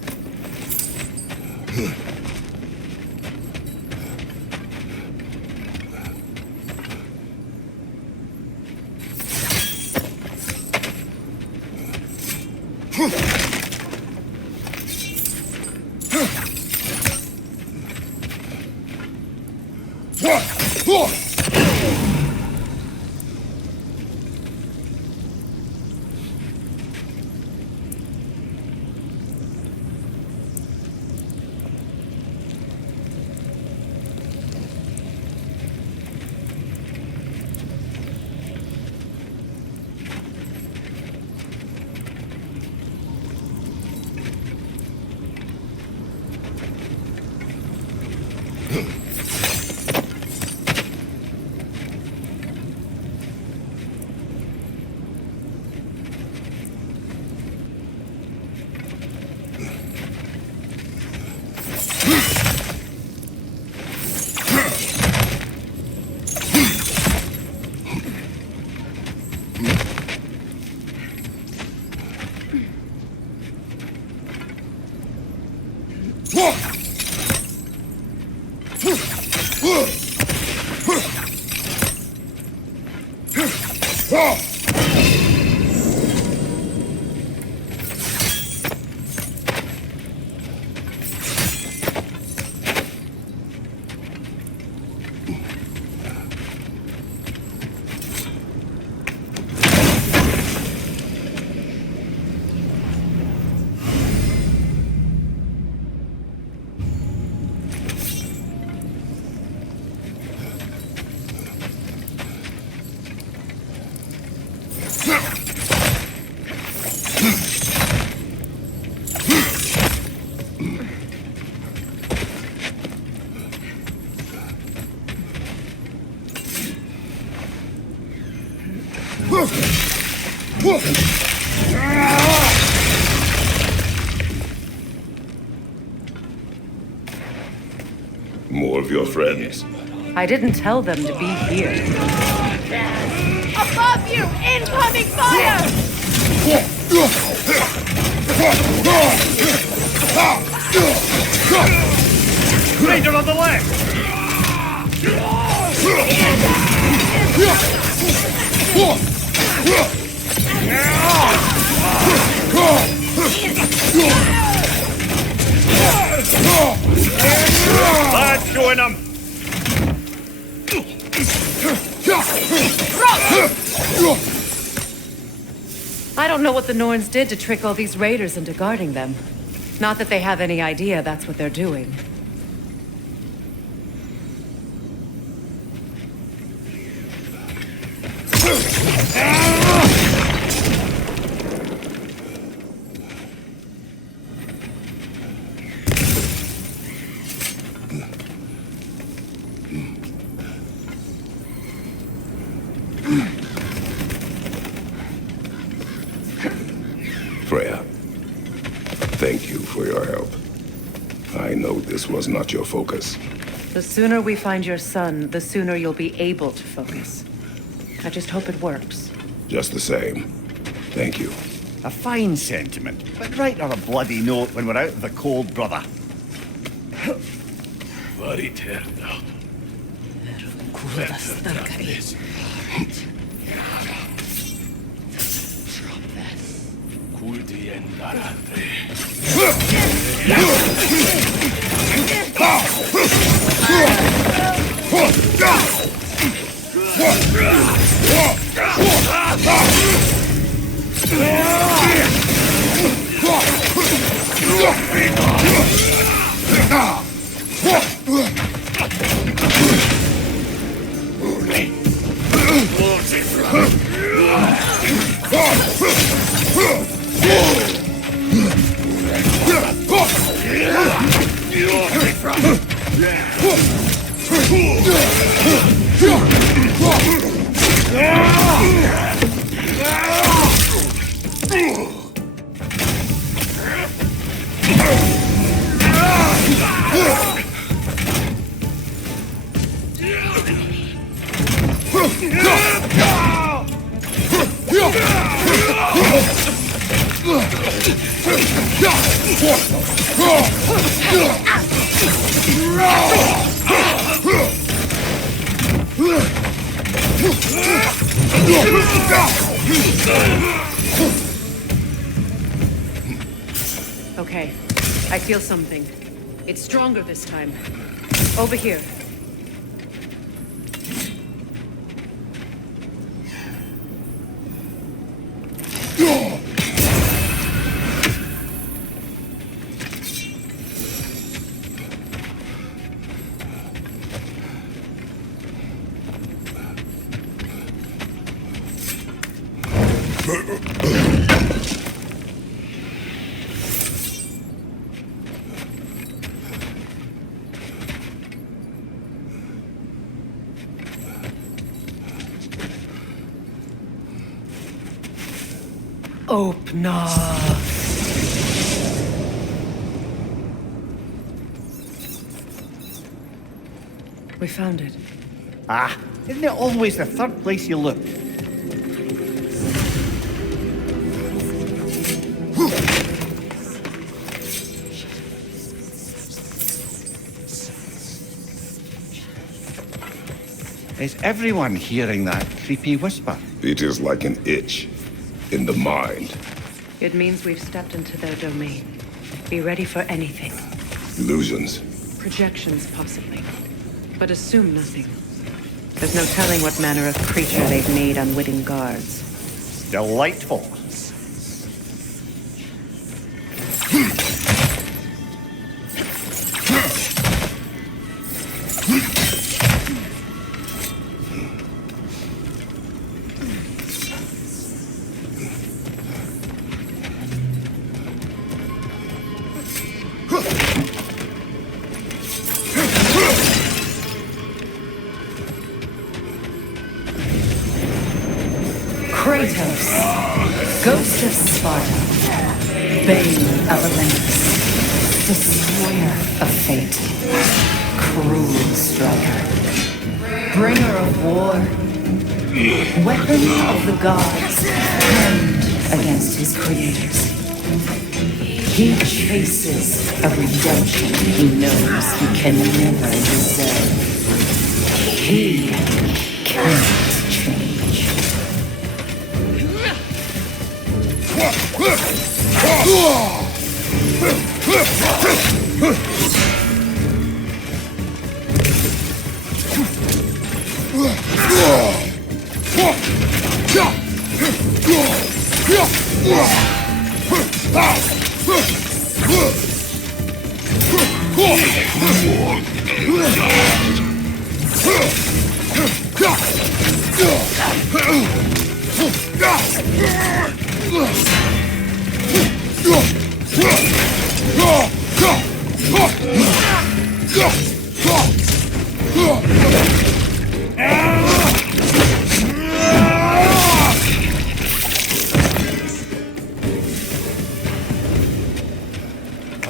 More of your friends. I didn't tell them to be here. Above you! Incoming fire! Ranger on the left! Let's join them! I don't know what the Norns did to trick all these raiders into guarding them. Not that they have any idea that's what they're doing. Freya, Thank you for your help. I know this was not your focus. The sooner we find your son, the sooner you'll be able to focus. I just hope it works. Just the same. Thank you. A fine sentiment, but write her a bloody note when we're out of the cold, brother. Okay, I feel something. It's stronger this time. Over here. Open up. We found it. Ah, isn't it always the third place you look? Is everyone hearing that creepy whisper? It is like an itch in the mind. It means we've stepped into their domain. Be ready for anything. Illusions. Projections, possibly. But assume nothing. There's no telling what manner of creature they've made unwitting guards. Delightful. Kratos, Ghost of Sparta, Bane of Olympus, Destroyer of Fate, Cruel Striker, Bringer of War, Weapon of the Gods, armed against his creators. He chases a redemption he knows he can never deserve. He cannot change.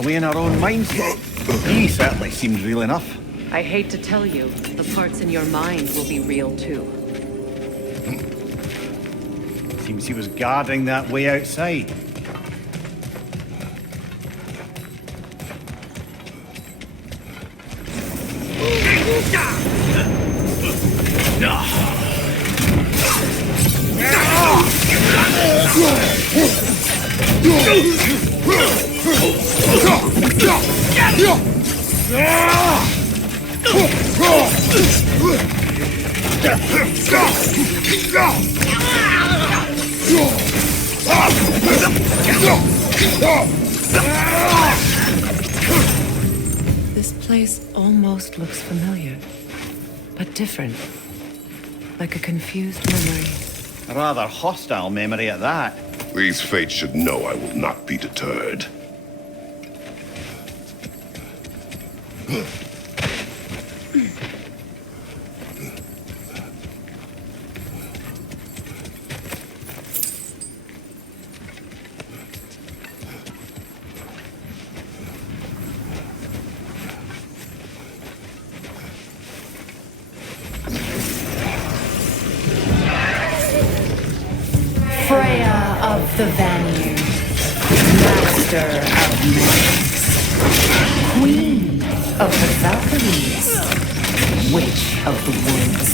away in our own minds. He certainly seemed real enough. I hate to tell you, the parts in your mind will be real too. Seems he was guarding that way outside. This place almost looks familiar, but different. Like a confused memory. A rather hostile memory at that. These fates should know I will not be deterred. Freya of the Vanir, Master of Magics, Queen of the Valkyries, Witch of the Woods,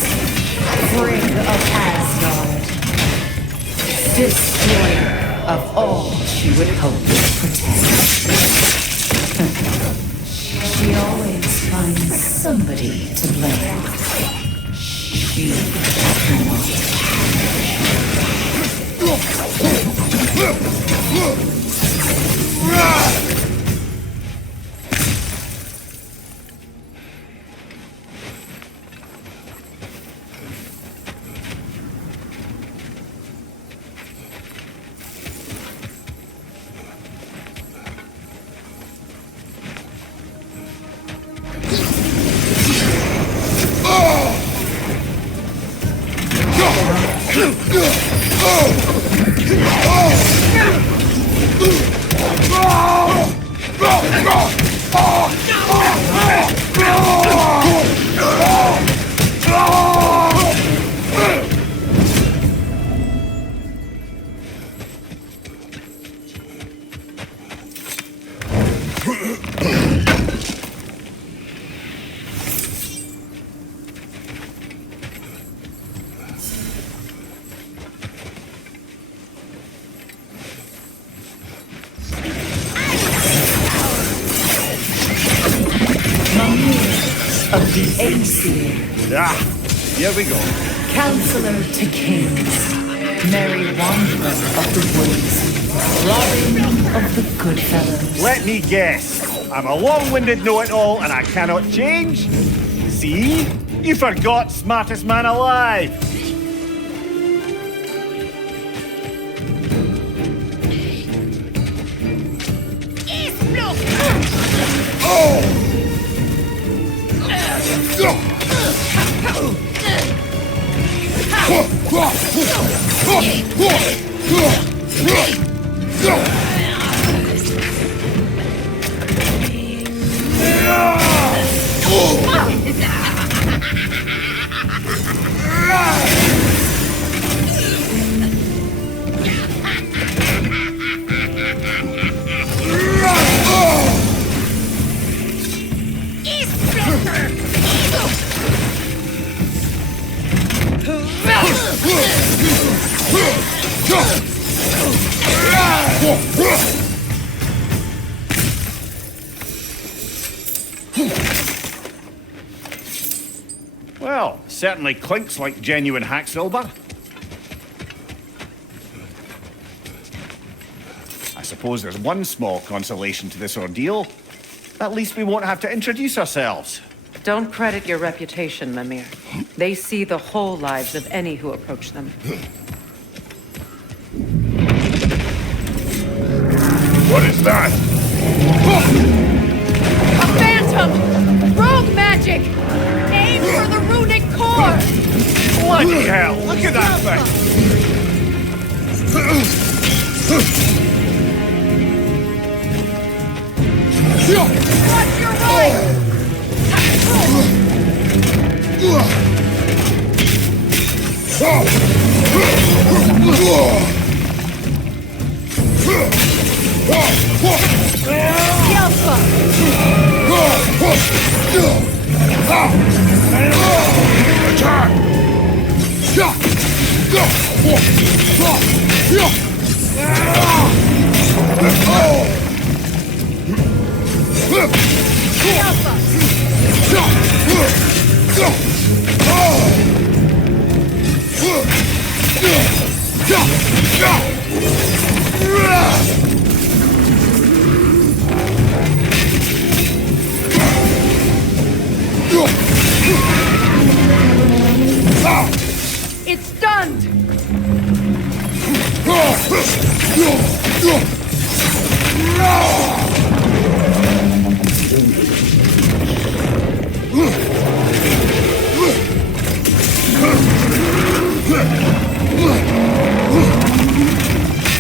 Frigg of Asgard, Destroyer of all she would hope to protect. She always finds somebody to blame. She cannot. Of the Aesir, Here we go. Counselor to Kings, Merry Wanderer of the Woods, Robin of the Goodfellows. Let me guess. I'm a long-winded know-it-all and I cannot change? See? You forgot smartest man alive. Well, certainly clinks like genuine hack silver. I suppose there's one small consolation to this ordeal. At least we won't have to introduce ourselves. Don't credit your reputation, Mimir. They see the whole lives of any who approach them. What is that? A phantom! Rogue magic! Aim for the runic core! Bloody hell! Look at that thing! Watch your right! It's stunned!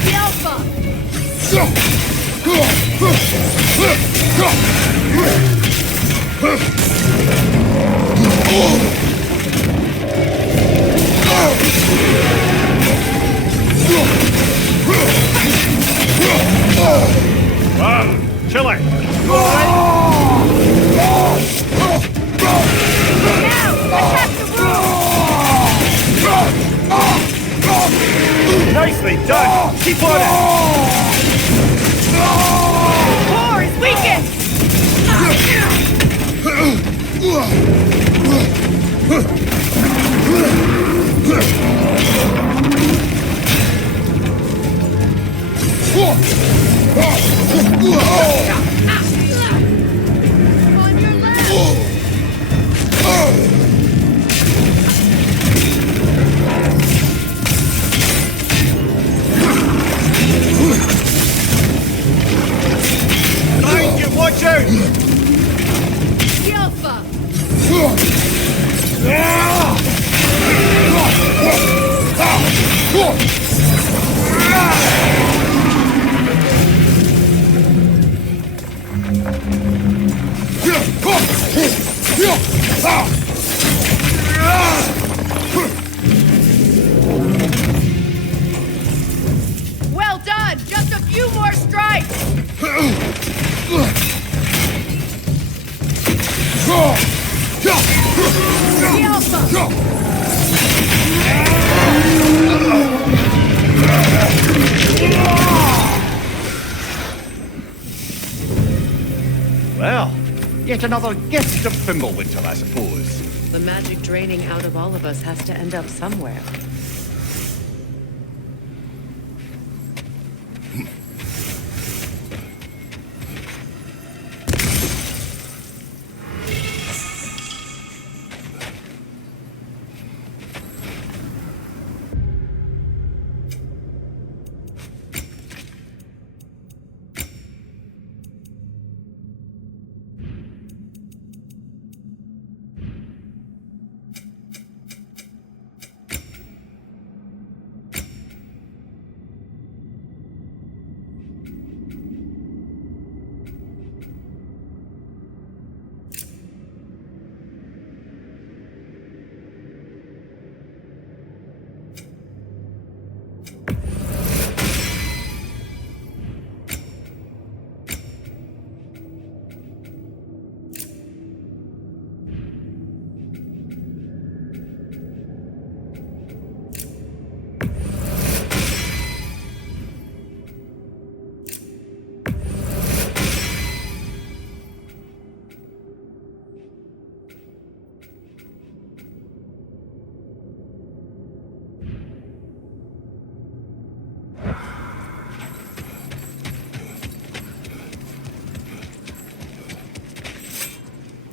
The Alpha! Chill it. Now! Attack the room! Nicely done. Keep on it. Core is weakened! On your left! Behind you. Watch out. The Alpha! Well done! Just a few more strikes! The Alpha! Well, yet another gift of Fimbulwinter, I suppose. The magic draining out of all of us has to end up somewhere.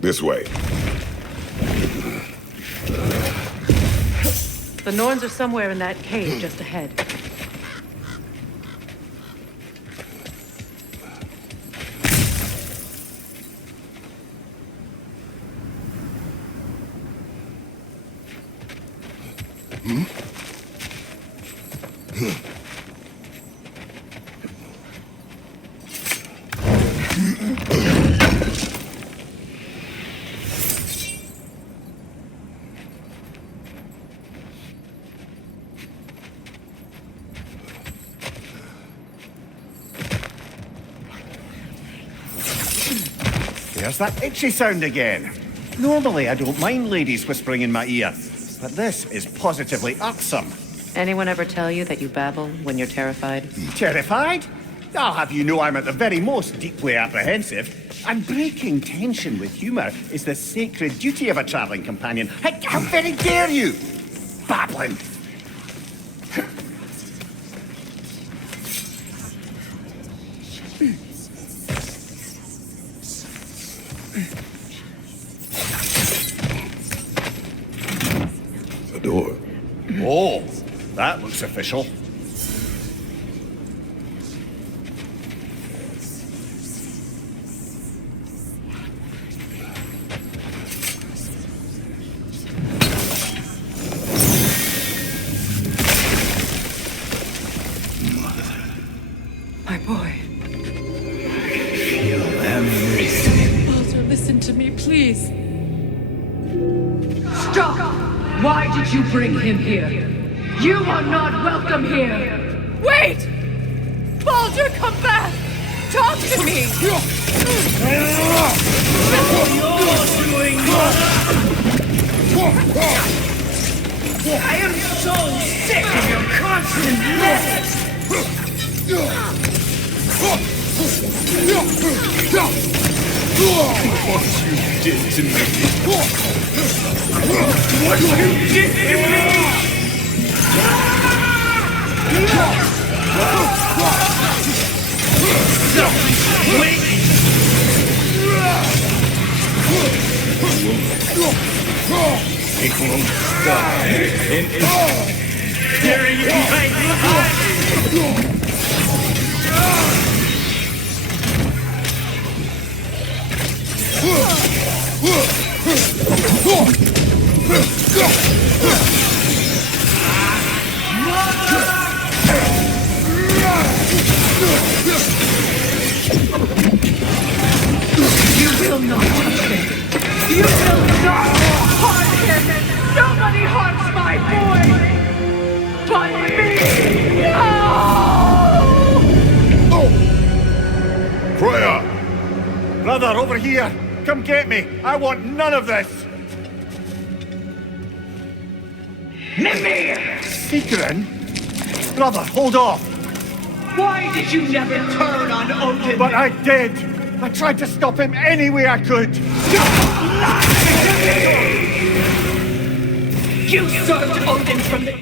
This way. The Norns are somewhere in that cave just ahead. There's that itchy sound again. Normally, I don't mind ladies whispering in my ear, but this is positively irksome. Anyone ever tell you that you babble when you're terrified? Terrified? I'll have you know I'm at the very most deeply apprehensive. And breaking tension with humour is the sacred duty of a travelling companion. How very dare you! Babbling! The door. Oh, that looks official. My boy. Feel everything. Baldur, listen to me, please. Stop! Why did you bring him here? You are not welcome here! Wait! Baldur, come back! Talk to me! I am so sick of your constant mess! What you did to me. What you did to me! It won't die. And it's staring in my eyes. You will not touch him! You will not harm him! Nobody harms my boy! But me! No! Freya! Brother, over here! Come get me! I want none of this! Mimir! Sigrun? Brother, hold off! Why did you never turn on Odin? But I did! I tried to stop him any way I could! You served Odin from the